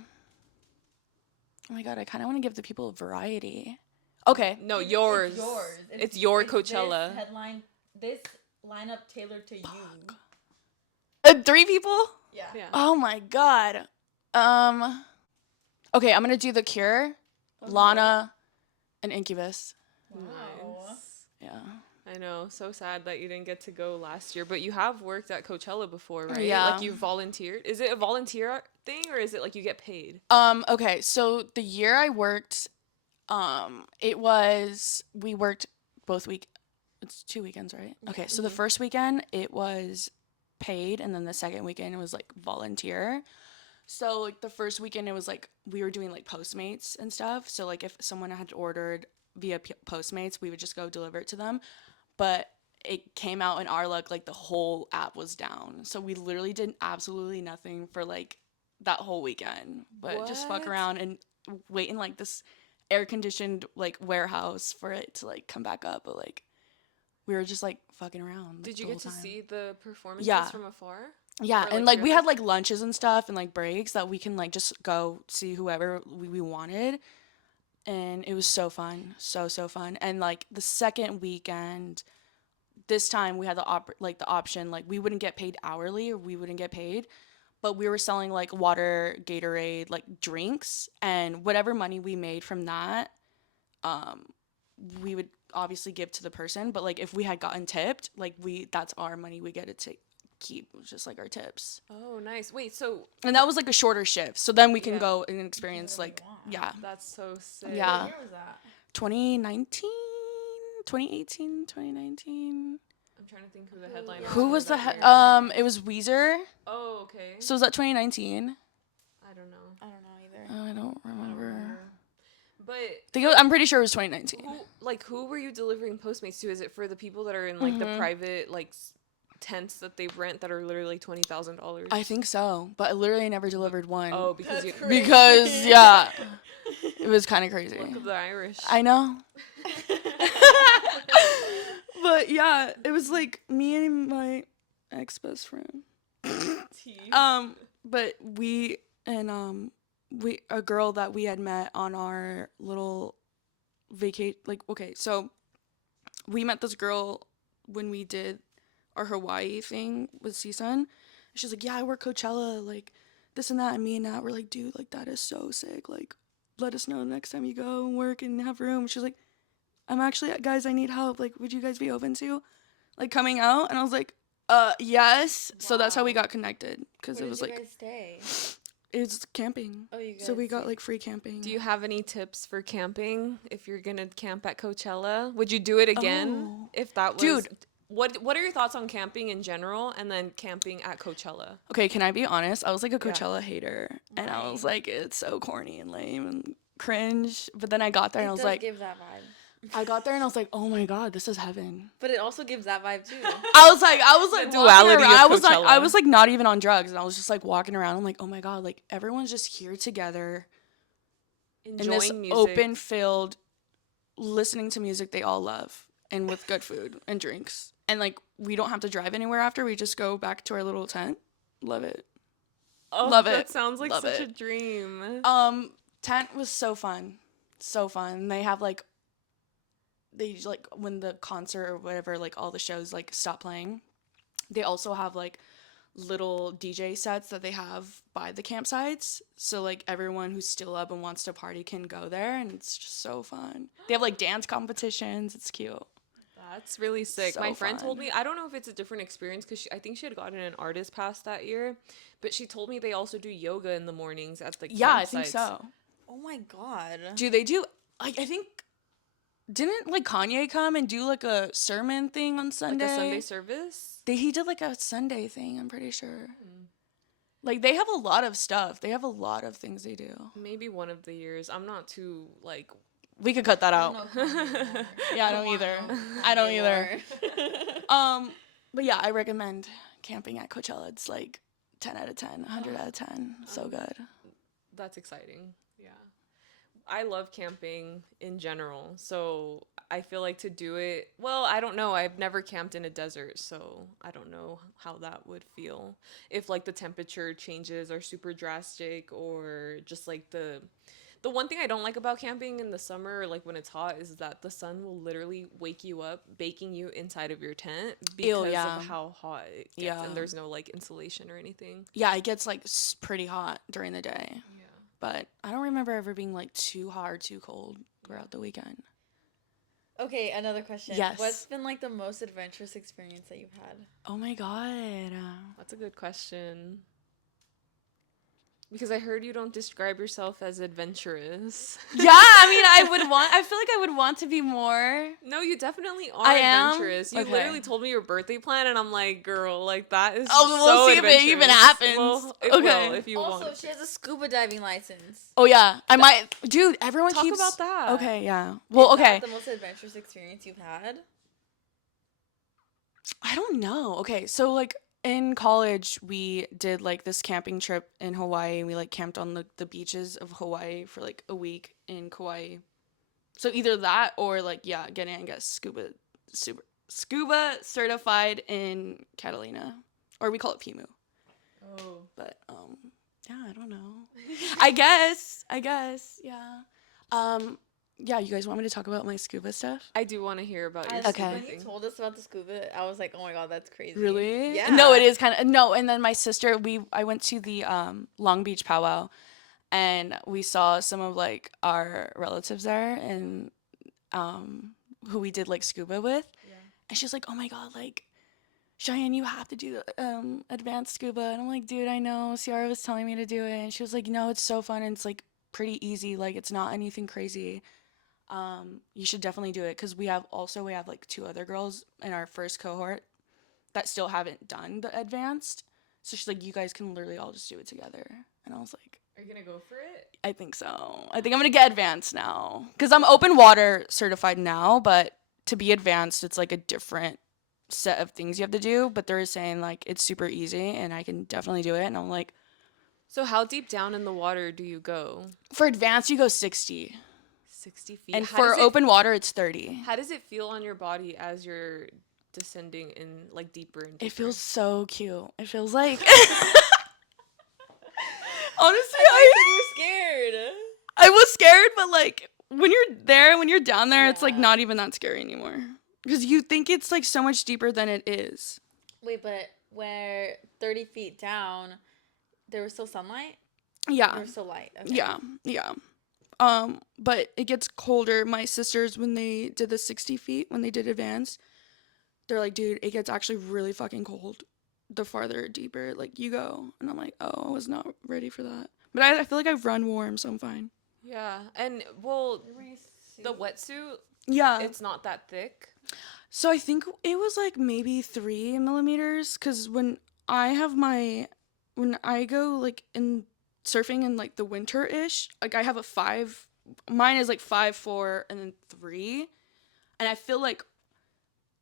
my god, I kind of want to give the people a variety. Okay. No, yours. It's your Coachella. This lineup tailored to you. 3 people? Yeah. Oh my god. Okay, I'm gonna do The Cure, Lana, and Incubus. Wow. Nice. Yeah. I know, so sad that you didn't get to go last year, but you have worked at Coachella before, right? Yeah. Like you volunteered. Is it a volunteer thing or is it like you get paid? Okay, so the year I worked, we worked both it's 2 weekends, right? Okay, so the first weekend it was paid, and then the second weekend it was like volunteer. So like the first weekend it was like we were doing like Postmates and stuff. So like if someone had ordered via Postmates, we would just go deliver it to them. But it came out in our luck, like the whole app was down. So we literally did absolutely nothing for like that whole weekend. But just fuck What? around and wait in like this air conditioned like warehouse for it to like come back up. But like we were just like fucking around. Like, Did you the get to whole time. see the performances Yeah. from afar? Yeah, Or, and like, like we your had like lunches and stuff and like breaks that we can like just go see whoever we wanted. And it was so fun. So fun. And like the second weekend, this time we had the option, like we wouldn't get paid hourly or we wouldn't get paid, but we were selling like water, Gatorade, like drinks, and whatever money we made from that, we would obviously give to the person. But like if we had gotten tipped, like that's our money we get to keep, just like our tips. Oh, nice. Wait, so And that was like a shorter shift, so then we can Yeah. go and experience like that's so sick. Yeah. What year was that? 2019, 2018, 2019. I'm trying to think who the headliner Who was the that year. it was Weezer. Oh, okay. So was that 2019? I don't know. I don't know either. I don't remember. But I'm pretty sure it was 2019. who were you delivering Postmates to? Is it for the people that are in like the private like tents that they rent that are literally $20,000? I think so, but I literally never delivered one. Oh, because yeah, it was kind of crazy. Look of the Irish. I know. But yeah, it was like me and my ex best friend. But we and a girl that we had met on our little so we met this girl when we did our Hawaii thing with CSUN. She's like, yeah, I work Coachella, like this and that, and me and Nat were like, dude, like that is so sick, like let us know the next time you go and work and have room. She's like, I'm actually, guys, I need help. Like, would you guys be open to, like, coming out? And I was like, yes. Wow. So that's how we got connected. Because it was like, where did you guys stay? It's camping. Oh, you guys. So we got like free camping. Do you have any tips for camping if you're gonna camp at Coachella? Would you do it again if that was? Dude, what are your thoughts on camping in general, and then camping at Coachella? Okay, can I be honest? I was like a Coachella hater, and I was like, it's so corny and lame and cringe. But then I got there and I was like, give that vibe. I got there and I was like, oh my god, this is heaven. But it also gives that vibe too. I was like the duality of Coachella. I was like not even on drugs, and I was just like walking around. I'm like, oh my god, like everyone's just here together, enjoying in this music. Open field, listening to music they all love, and with good food and drinks. And like we don't have to drive anywhere after. We just go back to our little tent. Love it. Oh, love it. That sounds like such a dream. Tent was so fun, so fun. They have like. They like when the concert or whatever, like all the shows like stop playing, they also have like little DJ sets that they have by the campsites, so like everyone who's still up and wants to party can go there, and it's just so fun. They have like dance competitions. It's cute. That's really sick. So My friend fun. told me, I don't know if it's a different experience because I think she had gotten an artist pass that year, but she told me they also do yoga in the mornings at the campsites. I think so. Oh my god. Do they do like I think didn't like Kanye come and do like a sermon thing on Sunday? Like a Sunday service? He did like a Sunday thing, I'm pretty sure. Like they have a lot of stuff. They have a lot of things they do. Maybe one of the years. I'm not too like. We could cut that out. Yeah, I don't either. I don't either. But yeah, I recommend camping at Coachella. It's like 10 out of 10, 100 out of 10. So good. That's exciting. Yeah. I love camping in general. So I feel like to do it, well, I don't know. I've never camped in a desert, so I don't know how that would feel. If like the temperature changes are super drastic, or just like the one thing I don't like about camping in the summer, or like when it's hot, is that the sun will literally wake you up, baking you inside of your tent because of how hot it gets, and there's no like insulation or anything. Yeah, it gets like pretty hot during the day. Yeah. But I don't remember ever being like too hot or too cold throughout the weekend. Okay, another question. Yes. What's been like the most adventurous experience that you've had? Oh my god. That's a good question. Because I heard you don't describe yourself as adventurous. Yeah, I mean, I feel like I would want to be more. No, you definitely are adventurous. You okay. literally told me your birthday plan, and I'm like, girl, like that is we'll see if it even happens. Well, it will if you want. Also, she has a scuba diving license. Oh yeah, I might. Dude, everyone Talk keeps about that. Okay, yeah. Well, okay. Is that the most adventurous experience you've had? I don't know. Okay, so like in college, we did like this camping trip in Hawaii. We like camped on the beaches of Hawaii for like a week in Kauai. So either that or like getting I guess scuba certified in Catalina, or we call it Pimu. Oh. But yeah, I don't know. I guess yeah. Yeah, you guys want me to talk about my scuba stuff? I do want to hear about your Okay. When you told us about the scuba, I was like, oh my god, that's crazy. Really? Yeah. No, it is kind of no. And then my sister, I went to the Long Beach powwow, and we saw some of like our relatives there, and who we did like scuba with. Yeah. And she was like, oh my god, like Cheyenne, you have to do advanced scuba. And I'm like, dude, I know. Ciara was telling me to do it, and she was like, no, it's so fun. And it's like pretty easy. Like it's not anything crazy. You should definitely do it, because we have like 2 other girls in our first cohort that still haven't done the advanced. So she's like, you guys can literally all just do it together. And I was like, are you gonna go for it? I think so. I think I'm gonna get advanced now, because I'm open water certified now, but to be advanced, it's like a different set of things you have to do. But they're saying like it's super easy, and I can definitely do it. And I'm like, so how deep down in the water do you go? For advanced, you go 60. 60 feet. And for open water, it's 30. How does it feel on your body as you're descending in like deeper and deeper? It feels so cute. It feels like honestly, you were scared. I was scared, but like when you're down there, it's like not even that scary anymore, because you think it's like so much deeper than it is. Wait, but where 30 feet down, there was still sunlight? Yeah. There was still light. Okay. Yeah. But it gets colder. My sisters, when they did the 60 feet, when they did advanced, they're like, dude, it gets actually really fucking cold the farther deeper like you go. And I'm like, oh, I was not ready for that. But I feel like I've run warm, so I'm fine. Yeah, and well, the wetsuit, Yeah. it's not that thick. So I think it was like maybe 3 millimeters, because when I go like in surfing in like the winter-ish, like I have a 5, mine is like 5'4" and then 3, and I feel like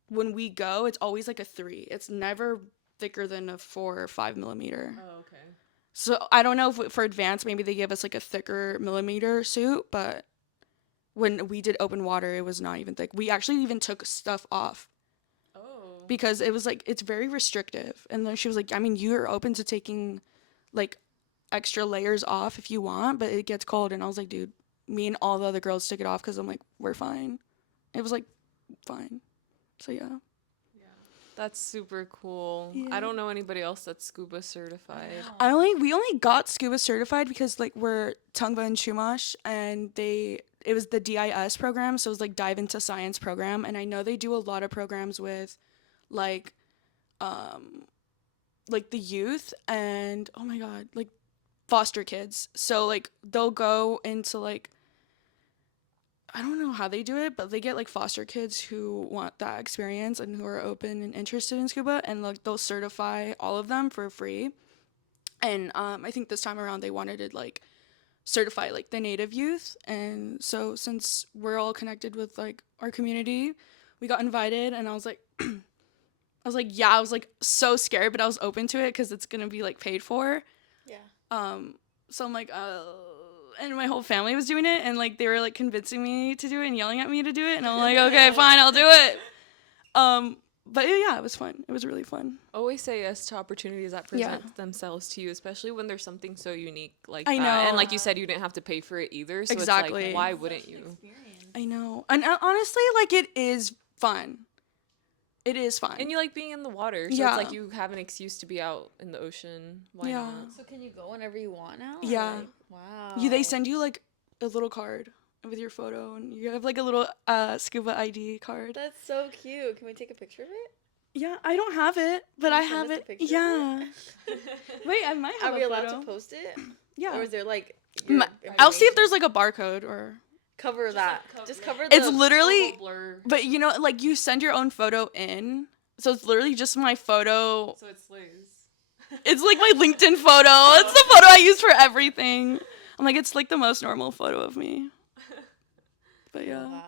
when we go, it's always like a 3. It's never thicker than a 4 or 5 millimeter. Oh, okay. So I don't know if for advanced, maybe they give us like a thicker millimeter suit, but when we did open water, it was not even thick. We actually even took stuff off. Oh. Because it was like, it's very restrictive. And then she was like, I mean, you're open to taking like extra layers off if you want, but it gets cold. And I was like, dude, me and all the other girls took it off because I'm like, we're fine. It was like, fine. So yeah. That's super cool. Yeah. I don't know anybody else that's scuba certified. We only got scuba certified because like we're Tongva and Chumash, and it was the DIS program, so it was like dive into science program, and I know they do a lot of programs with like the youth and oh my god, like foster kids. So like they'll go into like, I don't know how they do it, but they get like foster kids who want that experience and who are open and interested in scuba, and like they'll certify all of them for free. And I think this time around they wanted to like certify like the native youth, and so since we're all connected with like our community, we got invited, and I was like I was like so scared, but I was open to it because it's gonna be like paid for. Yeah. So I'm like, and my whole family was doing it, and like they were like convincing me to do it and yelling at me to do it, and I'm like, okay, fine, I'll do it. But yeah, it was fun. It was really fun. Always say yes to opportunities that present themselves to you, especially when there's something so unique like I that. know. And like you said, you didn't have to pay for it either. So Exactly. it's like, why wouldn't you? I know. And honestly, like it is fun. It is fun. And you like being in the water. So it's like you have an excuse to be out in the ocean. Why not? So can you go whenever you want now? Yeah. Like, wow. They send you like a little card with your photo, and you have like a little scuba ID card. That's so cute. Can we take a picture of it? Yeah, I don't have it, but Can I you send have us a it. picture of Yeah. Wait, I might have Are a we allowed photo. to post it? Yeah. Or is there like I'll see if there's like a barcode or cover that. Just cover it's the literally blur. But you know, like you send your own photo in. So it's literally just my photo. So it's Liz. It's like my LinkedIn photo. It's the photo I use for everything. I'm like, it's like the most normal photo of me. But yeah.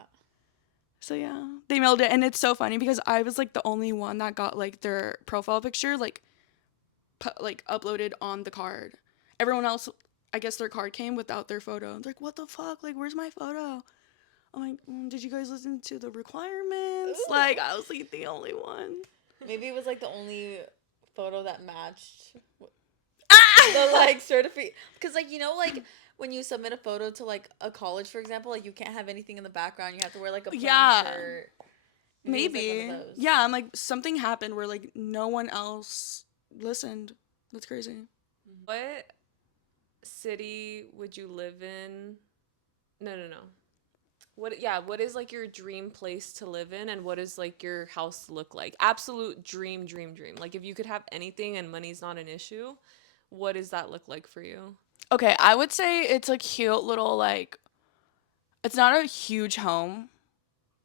So yeah, they mailed it, and it's so funny because I was like the only one that got like their profile picture like uploaded on the card. Everyone else, I guess their card came without their photo. I'm like, what the fuck? Like, where's my photo? I'm like, did you guys listen to the requirements? Ooh. Like, I was like the only one. Maybe it was like the only photo that matched Ah! the like certificate. Because like, you know, like when you submit a photo to like a college, for example, like you can't have anything in the background. You have to wear like a plain shirt. Maybe. It was, like, one of those. Yeah, I'm like, something happened where like no one else listened. That's crazy. What city would you live in? No. What is like your dream place to live in, and what does like your house look like? Absolute dream. Like if you could have anything and money's not an issue, what does that look like for you? Okay, I would say it's a cute little like, it's not a huge home.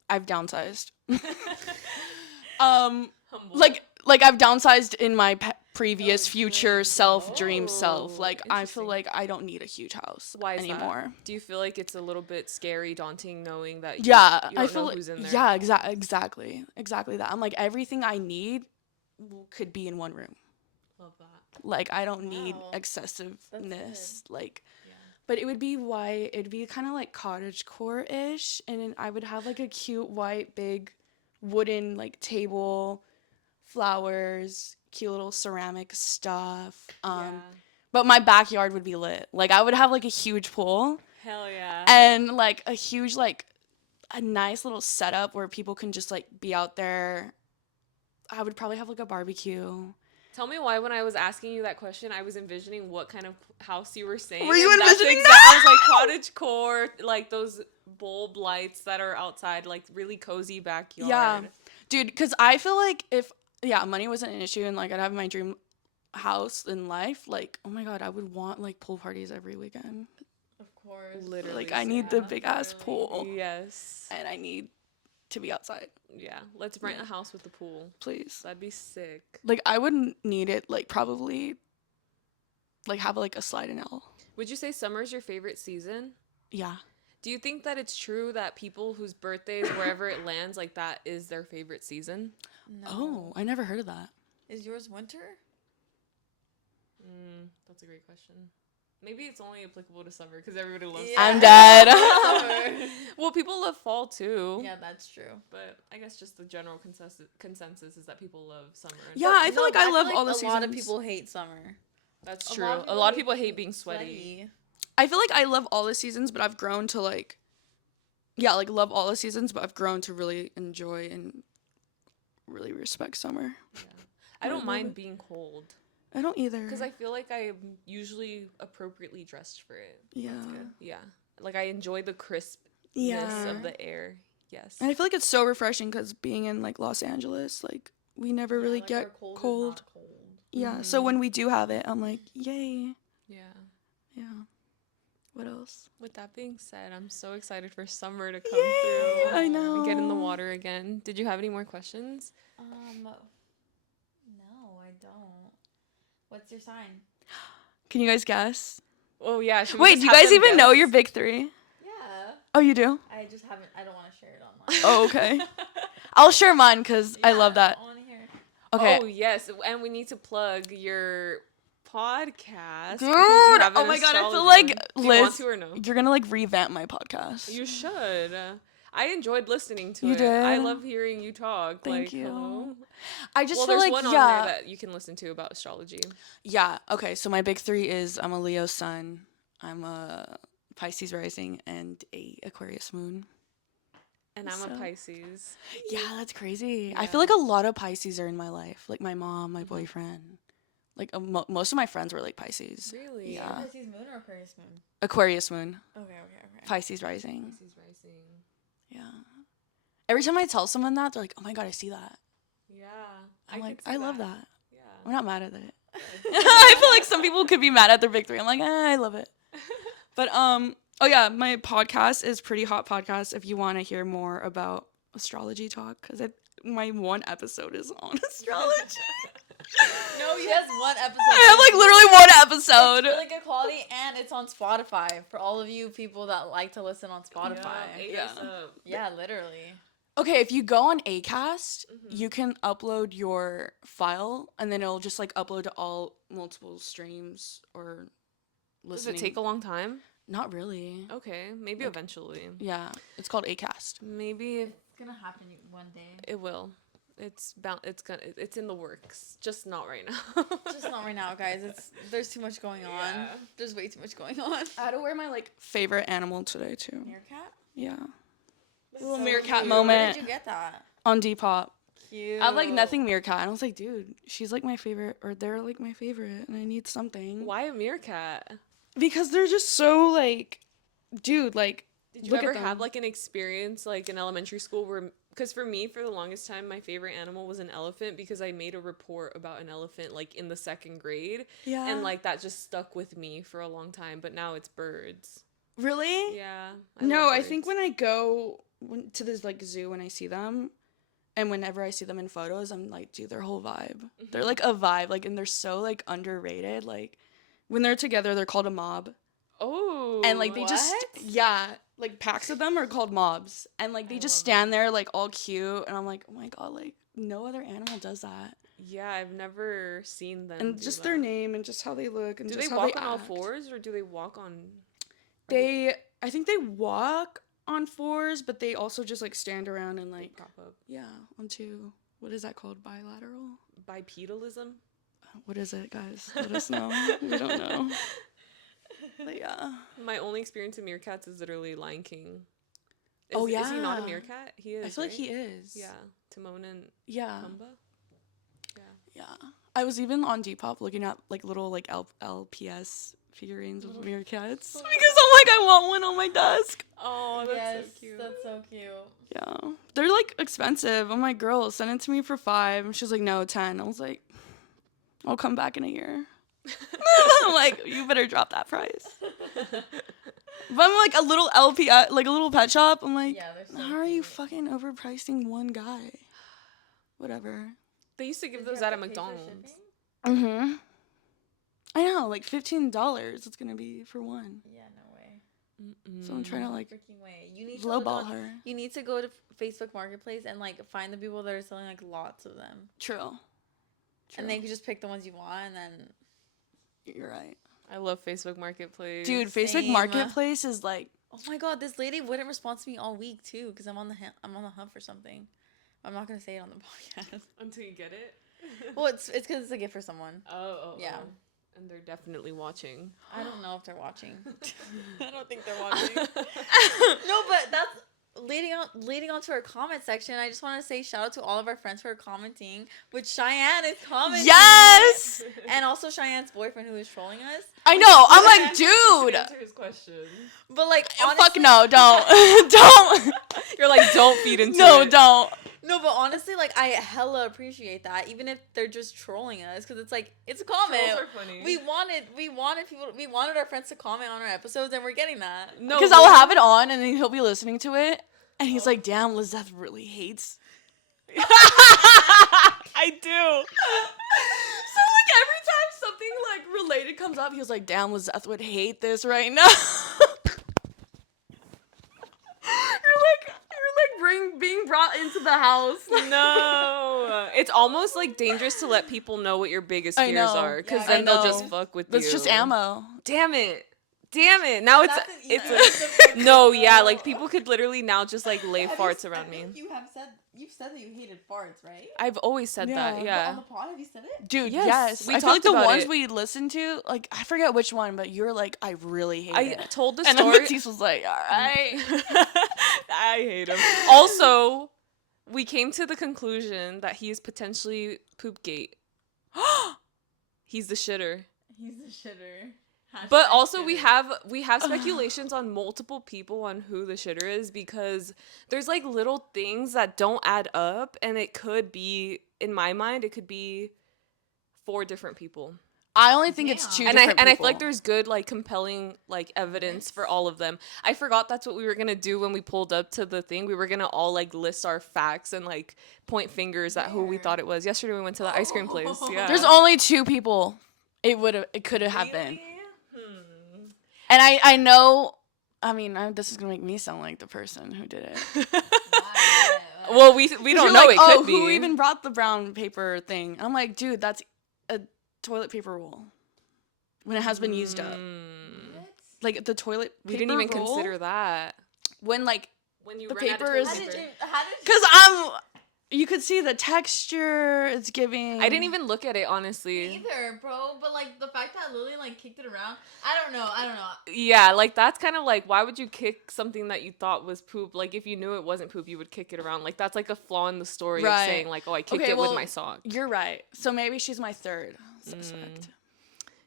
I've downsized. like I've downsized in my previous future dream self. Like I feel like I don't need a huge house anymore. That? Do you feel like it's a little bit scary, daunting, knowing that you don't know who's in there? Yeah, exactly that. I'm like, everything I need could be in one room. Love that. Like I don't need excessiveness. Like, but it would be white. It'd be kind of like cottagecore-ish, and then I would have like a cute white big wooden like table, flowers, cute little ceramic stuff. But my backyard would be lit. Like I would have like a huge pool. Hell yeah. And like a huge like a nice little setup where people can just like be out there. I would probably have like a barbecue. Tell me why when I was asking you that question, I was envisioning what kind of house you were saying. Were you and that's envisioning I was like cottage core, like those bulb lights that are outside, like really cozy backyard. Yeah. Dude, because I feel like if, money wasn't an issue and, like, I'd have my dream house in life, like, oh my God, I would want, like, pool parties every weekend. Of course. Literally. Like, I need the big-ass pool. Yes. And I need to be outside. Yeah. Let's rent a house with the pool. Please. That'd be sick. Like, I wouldn't need it, like, probably, like, have, like, a sliding L. Would you say summer's your favorite season? Yeah. Do you think that it's true that people whose birthdays, wherever it lands, like that is their favorite season? No. Oh, I never heard of that. Is yours winter? That's a great question. Maybe it's only applicable to summer because everybody loves Yeah. summer. I'm dead. Well, people love fall too. Yeah, that's true. But I guess just the general consensus is that people love summer. Yeah, I feel like I love all the seasons. A lot of people hate summer. That's true. A lot of people hate being sweaty. I feel like I love all the seasons, but I've grown to like, love all the seasons, but I've grown to really enjoy and really respect summer. Yeah. I don't mind being cold. I don't either. Because I feel like I'm usually appropriately dressed for it. Yeah. Yeah. Like I enjoy the crispness of the air. Yes. And I feel like it's so refreshing because being in like Los Angeles, like we never really get cold. Yeah. So when we do have it, I'm like, yay. Yeah. Yeah. What else? With that being said, I'm so excited for summer to come through. I know. And get in the water again. Did you have any more questions? No, I don't. What's your sign? Can you guys guess? Oh yeah. Wait, do you guys even know your big three? Yeah. Oh, you do? I just haven't. I don't want to share it online. Oh, okay. I'll share mine because I love that. I want to hear. Okay. Oh yes, and we need to plug your podcast. Dude, oh my God, I feel like Do you Liz, want to or no? you're gonna like revamp my podcast. You should. I enjoyed listening to You it. did? I love hearing you talk. Thank you. Hello. I just Well, feel there's like one on there that you can listen to about astrology. Yeah. Okay. So my big three is I'm a Leo sun, I'm a Pisces rising, and a Aquarius moon. And I'm a Pisces. Yeah, that's crazy. Yeah. I feel like a lot of Pisces are in my life. Like my mom, my boyfriend. Like most of my friends were like Pisces. Really? Yeah. Pisces moon or Aquarius moon? Aquarius moon. Okay. Pisces rising. Pisces rising. Yeah. Every time I tell someone that, they're like, "Oh my God, I see that." Yeah. I'm like, I love that. Yeah. I'm not mad at it. I feel like some people could be mad at their big three. I'm like, I love it. But oh yeah, my podcast is Pretty Hot Podcast. If you want to hear more about astrology talk, because my one episode is on astrology. No, you has one episode. I have like literally one episode. It's really good quality, and it's on Spotify for all of you people that like to listen on Spotify. Yeah, literally. Okay, if you go on Acast, you can upload your file, and then it'll just like upload to all multiple streams or listening. Does it take a long time? Not really. Okay, maybe eventually. Yeah, it's called Acast. Maybe It's gonna happen one day. it will. It's in the works, just not right now. Just not right now, guys. There's too much going on. Yeah. There's way too much going on. I had to wear my like favorite animal today too. Meerkat? Yeah. That's Little so meerkat cute. moment. Where did you get that? On Depop. Cute. I have like nothing meerkat. And I was like, dude, she's like my favorite, or they're like my favorite, and I need something. Why a meerkat? Because they're just so like, dude, like. Did you ever have like an experience like in elementary school where, because for me, for the longest time, my favorite animal was an elephant because I made a report about an elephant like in the 2nd grade. Yeah. And like that just stuck with me for a long time, but now it's birds. Really? Yeah. I think when I go to this like zoo when I see them, and whenever I see them in photos, I'm like, dude, their whole vibe. Mm-hmm. They're like a vibe, like, and they're so like underrated. Like when they're together, they're called a mob. Oh. And like they just like packs of them are called mobs, and like they just stand there like all cute, and I'm like, oh my God, like no other animal does that. Yeah, I've never seen them. And just their name and just how they look and do just they how walk they on all act. fours or do they walk on? I think they walk on 4s, but they also just like stand around and like prop up. Yeah, on 2. What is that called? Bilateral? Bipedalism? What is it, guys? Let us know. We don't know. But yeah. My only experience in meerkats is literally Lion King. Is he not a meerkat? He is. I feel like right? he is. Yeah. Timon and Yeah. Pumbaa? Yeah. I was even on Depop looking at like little like LPS figurines of meerkats because I'm like, I want one on my desk. Oh, that's so cute. That's so cute. Yeah, they're like expensive. I'm like, girl, send it to me for $5. And she's like, no, 10. I was like, I'll come back in a year. I'm like, you better drop that price. But I'm like a little like a little pet shop. I'm like, how are you fucking overpricing one guy? Whatever. They used to give those out at McDonald's. Mm-hmm. I know, like $15 it's gonna be for one. Yeah, no way. So I'm trying to like freaking way. You need lowball her. You need to go to Facebook Marketplace and like find the people that are selling like lots of them. True. And then you can just pick the ones you want, and then. You're right. I love Facebook Marketplace. Dude, Facebook Marketplace is like. Oh my god, this lady wouldn't respond to me all week too, because I'm on the hunt for something. I'm not gonna say it on the podcast until you get it. Well, it's because it's a gift for someone. Yeah. And they're definitely watching. I don't know if they're watching. I don't think they're watching. No, but that's leading on to our comment section. I just want to say shout out to all of our friends who are commenting, which Cheyenne is commenting. Yes! And also Cheyenne's boyfriend who is trolling us. I know. I'm like, dude. Answer his question. But like, honestly, fuck no, don't. Don't. You're like, don't feed into it. No, don't. No, but honestly, like, I hella appreciate that, even if they're just trolling us, because it's like, it's a comment. Trolls are funny. We wanted our friends to comment on our episodes, and we're getting that. No, because I'll have it on, and then he'll be listening to it, and he's like, damn, Lizeth really hates. I do. So, like, every time something, like, related comes up, he was like, damn, Lizeth would hate this right now. Being brought into the house. No. It's almost like dangerous to let people know what your biggest fears are, because then they'll just fuck with you. That's just ammo. Damn it. Now it's no, yeah, like people could literally now just like lay farts around me. You've said that you hated farts, right? I've always said that, yeah. But on the pod, have you said it? Dude, yes. We I feel like talked the about ones it. we listened to, like, I forget which one, but you're like, I really hate it. I told the and story. then Matisse was like, all right. I hate him. Also, we came to the conclusion that he is potentially Poopgate. He's the shitter. He's the shitter. But also we have speculations on multiple people on who the shitter is, because there's like little things that don't add up, and it could be, in my mind, it could be 4 different people. I only think it's 2 different people. And I feel like there's good, like, compelling, like, evidence for all of them. I forgot that's what we were gonna do when we pulled up to the thing. We were gonna all, like, list our facts and, like, point fingers at who we thought it was. Yesterday we went to the ice cream place. Yeah. There's only 2 people. It could have been. And I know, I mean, this is gonna make me sound like the person who did it. Well, we don't know. Like, it could be. Who even brought the brown paper thing? I'm like, dude, that's a toilet paper roll when it has been used up. Like the toilet paper we didn't even roll, consider that. When you the ran out of paper is, toilet paper. because you could see the texture it's giving. I didn't even look at it, honestly. Me either, bro. But like the fact that Lily like kicked it around, I don't know. Yeah, like that's kind of like, why would you kick something that you thought was poop? Like if you knew it wasn't poop, you would kick it around. Like that's like a flaw in the story of saying like, oh, I kicked it with my sock. You're right. So maybe she's my 3rd suspect.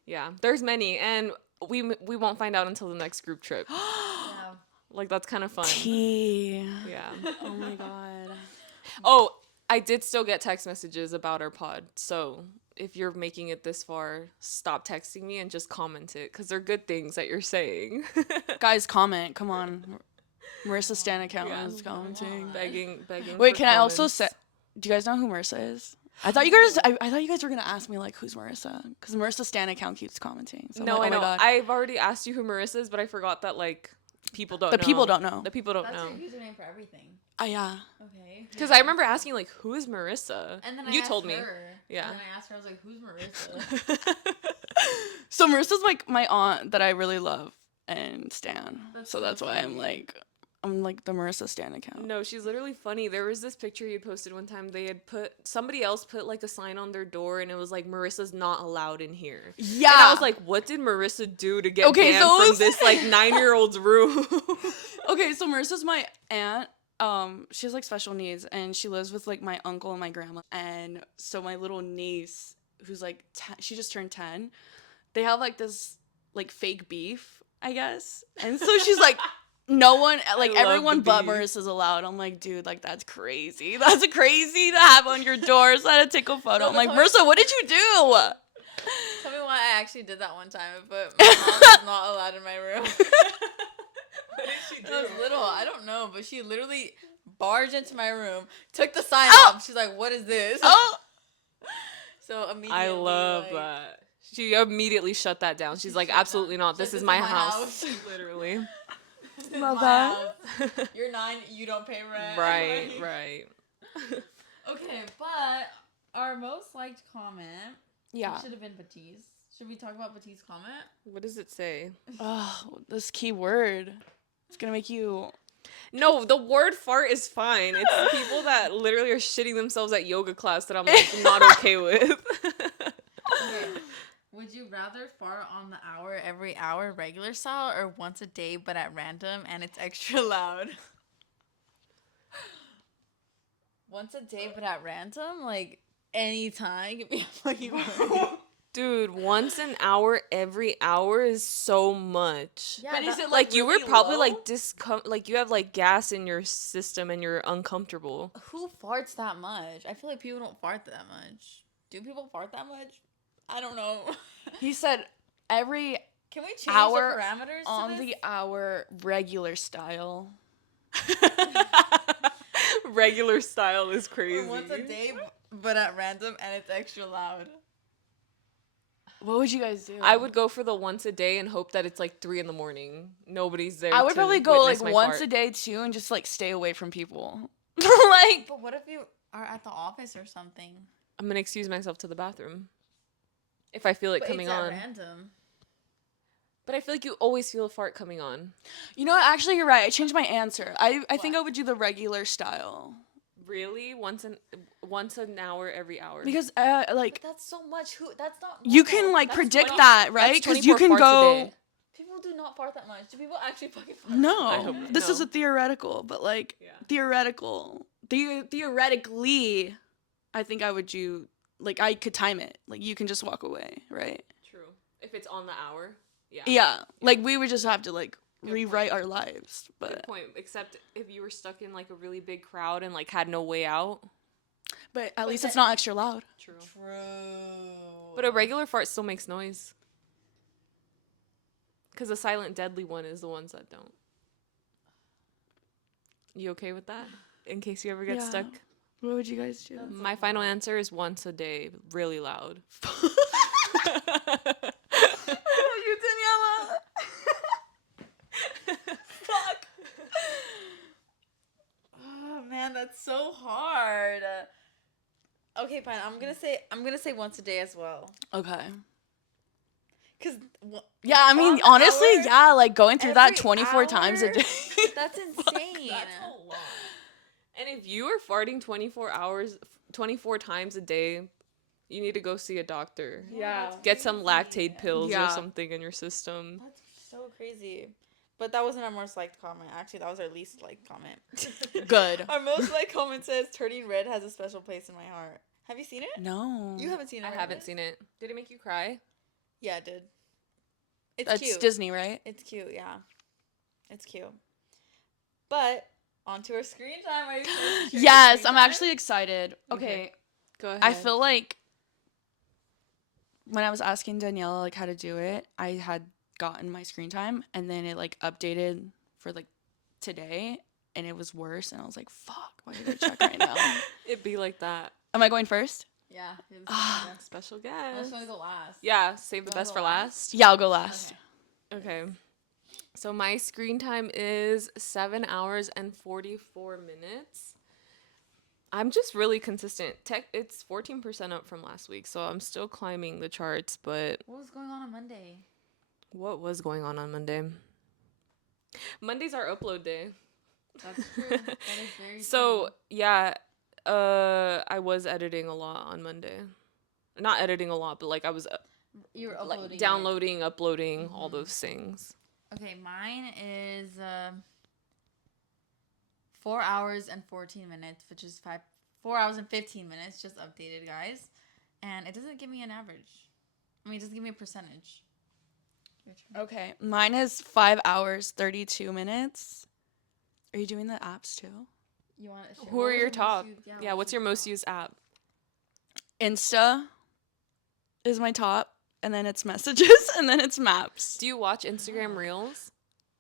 Yeah, there's many, and we won't find out until the next group trip. Yeah. Like that's kind of fun. Tea. Yeah. Oh my god. Oh, I did still get text messages about our pod. So if you're making it this far, stop texting me and just comment it, because they're good things that you're saying. Guys, comment. Come on. Marissa Stan account is commenting. Begging. Wait, can I also say, do you guys know who Marissa is? I thought you guys were gonna ask me like, who's Marissa? Because Marissa Stan account keeps commenting. So no, like, I know. God. I've already asked you who Marissa is, but I forgot that like people don't know. The people don't know. That's your username for everything. Oh yeah. Okay. Because I remember asking like, who is Marissa? And then you asked told me. her. Yeah. And then I asked her, I was like, who's Marissa? So Marissa's like my aunt that I really love and stan. That's why I'm like the Marissa Stan account. No, she's literally funny. There was this picture you posted one time. Somebody else put like a sign on their door, and it was like, Marissa's not allowed in here. Yeah. And I was like, what did Marissa do to get banned from this like 9-year-old's room? Okay, so Marissa's my aunt. She has like special needs, and she lives with like my uncle and my grandma. And so my little niece who's like she just turned 10. They have like this like fake beef, I guess. And so she's like, no one, like everyone but Marissa is allowed. I'm like, dude, like that's crazy. That's crazy to have on your door. So I had to take a photo. I'm like, Marissa, what did you do? Tell me why I actually did that one time, but my mom was not allowed in my room. What did she do? I was little. I don't know, but she literally barged into my room, took the sign off. She's like, "What is this?" Oh. So immediately, I love that. She immediately shut that down. She's like, absolutely not. This is my house. Literally. Love that. You're 9. You don't pay rent. Right. Okay, but our most liked comment. Yeah. Should have been Batiste. Should we talk about Batiste's comment? What does it say? Oh, this key word. It's gonna make you. No, the word fart is fine. It's people that literally are shitting themselves at yoga class that I'm like not okay with. Okay. Would you rather fart on the hour every hour regular style or once a day but at random and it's extra loud? Once a day but at random? Like anytime? Give me a fucking word. Dude, once an hour every hour is so much. Yeah, but is it like you were really probably low? like like you have like gas in your system and you're uncomfortable. Who farts that much? I feel like people don't fart that much. Do people fart that much? I don't know. He said every Can we change hour the parameters on to this? the hour regular style. Regular style is crazy. Or once a day but at random and it's extra loud. What would you guys do? I would go for the once a day and hope that it's like 3 a.m. Nobody's there. I would probably go like once a day too and just like stay away from people. Like, but what if you are at the office or something? I'm gonna excuse myself to the bathroom if I feel it coming on. Random. But I feel like you always feel a fart coming on. You know what? Actually, you're right. I changed my answer. I think I would do the regular style. Really? Once an hour every hour? Because like but that's so much. That's not. You can like that's predict 20, that, right? Because you can go. People do not fart that much. Do people actually fucking fart? No, this is a theoretical, but like theoretically, I think I would do like I could time it. Like you can just walk away, right? True. If it's on the hour. Yeah. Yeah. Like we would just have to like rewrite our lives. But good point. Except if you were stuck in like a really big crowd and like had no way out. But at least it's not extra loud. True. But a regular fart still makes noise. Because a silent, deadly one is the ones that don't. You okay with that? In case you ever get stuck? What would you guys do? My final answer is once a day, really loud. You, Daniella. Fuck. Oh man, that's so hard. Okay, fine. I'm gonna say once a day as well. Okay. Cause I mean, honestly, like going through that 24 times a day. That's insane. That's a lot. And if you are farting 24 times a day, you need to go see a doctor. Yeah. Get some lactate pills or something in your system. That's so crazy. But that wasn't our most liked comment. Actually, that was our least liked comment. Good. Our most liked comment says, "Turning red has a special place in my heart." Have you seen it? No. You haven't seen it, I haven't seen it. Did it make you cry? Yeah, it did. That's cute. Disney, right? It's cute, yeah. It's cute. But, onto our screen time. Are you excited to share Yes, your screen I'm time? actually excited. Okay. Go ahead. I feel like when I was asking Daniella like how to do it, I had gotten my screen time and then it like updated for like today and it was worse and I was like, fuck, why did I check right now? It'd be like that. Am I going first? Yeah. Special I'm guest. gonna go last. Yeah, save the best for last. Yeah, I'll go last. Okay. So my screen time is 7 hours and 44 minutes. I'm just really consistent. It's 14% up from last week, so I'm still climbing the charts, but What was going on Monday? what was going on Monday? Monday's our upload day. That's true. That is very So, yeah, I was editing a lot on Monday. Not editing a lot, but like I was You were uploading. like downloading, uploading, all those things. Okay, mine is 4 hours and 14 minutes, which is 4 hours and 15 minutes, just updated, guys. and it doesn't give me an average. I mean, it doesn't give me a percentage. Okay, mine is 5 hours, 32 minutes. Are you doing the apps too? You want to share? Who are your top? Yeah, what's your most used app? Insta is my top, and then it's messages, and then it's maps. Do you watch Instagram Reels?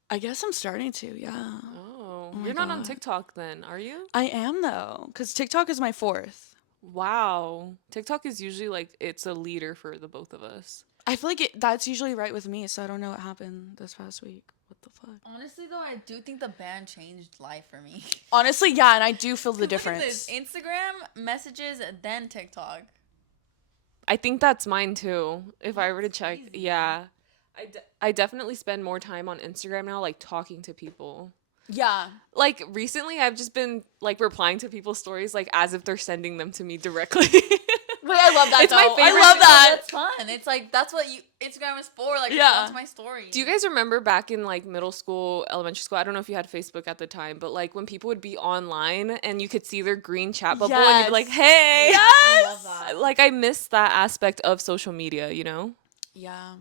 I guess I'm starting to, yeah. Oh, my you're not on God. TikTok then, are you? I am, though, because TikTok is my fourth. Wow. TikTok is usually like, it's a leader for the both of us. I feel like that's usually right with me, so I don't know what happened this past week. What the fuck? Honestly, though, I do think the ban changed life for me. Honestly, yeah, and I do feel the difference. Look at this. Instagram, messages, then TikTok. I think that's mine too. If I were to check, yeah. I definitely spend more time on Instagram now, like talking to people. Yeah. Like recently, I've just been like replying to people's stories, like as if they're sending them to me directly. Wait, I love that. It's my favorite. I love that. That's fun. It's like that's what Instagram is for. Like, yeah. that's my story. Do you guys remember back in like middle school, elementary school? I don't know if you had Facebook at the time, but like when people would be online and you could see their green chat bubble and you'd be like, "Hey." Yes. I love that. Like I miss that aspect of social media, you know? Yeah.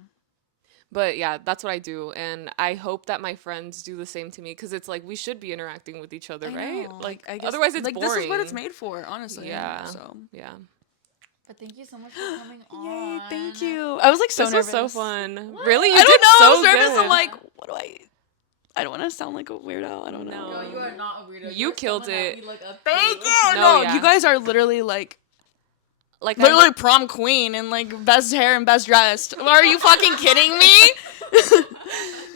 But yeah, that's what I do, and I hope that my friends do the same to me because it's like we should be interacting with each other, right? Like I guess, otherwise, it's like boring. this is what it's made for, honestly. Yeah. So yeah. But thank you so much for coming on. Yay! Thank you. I was like so This nervous. was so fun. Really, you I don't did know. so I was nervous. good. I'm like, what do I don't want to sound like a weirdo. I don't know. No, you are not a weirdo. You killed it. Thank you. No, No, yeah. you guys are literally like like literally prom queen and like best hair and best dressed. Are you fucking kidding me?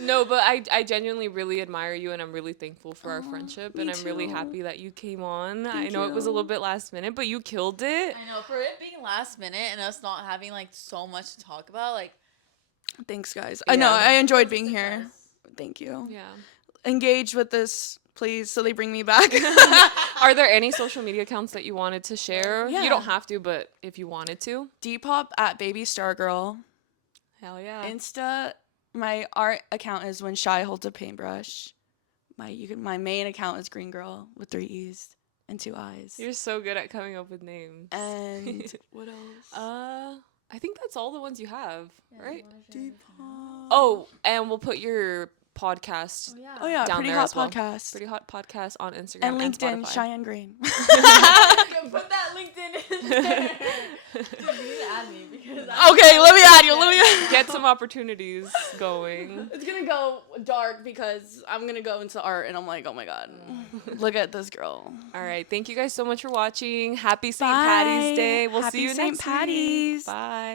No, but I genuinely really admire you, and I'm really thankful for our friendship, me and I'm really too. happy that you came on. Thank I know it was a you. little bit last minute, but you killed it. I know, for it being last minute and us not having like so much to talk about, like Thanks, guys. I know. I enjoyed being here. Thank you. Yeah. Engage with this, please, so they bring me back. Are there any social media accounts that you wanted to share? Yeah. You don't have to, but if you wanted to. Depop at Baby Star Girl. Hell yeah. Insta, my art account is When Shy Holds a Paintbrush. My main account is Green Girl with 3 E's and 2 I's. You're so good at coming up with names. And what else? I think that's all the ones you have, right? Depop. Oh, and we'll put your podcast Oh yeah, down Pretty there Hot as well. Podcast. Pretty Hot Podcast on Instagram And LinkedIn, Spotify. Cheyenne Green. put that LinkedIn in there. Dude, you need to add me because Okay, let me add you. Get some opportunities going. It's gonna go dark because I'm gonna go into art and I'm like, oh my god, look at this girl. All right. Thank you guys so much for watching. Happy St. Bye. Patty's Day. We'll Happy see you St. next Patty's. week. Bye.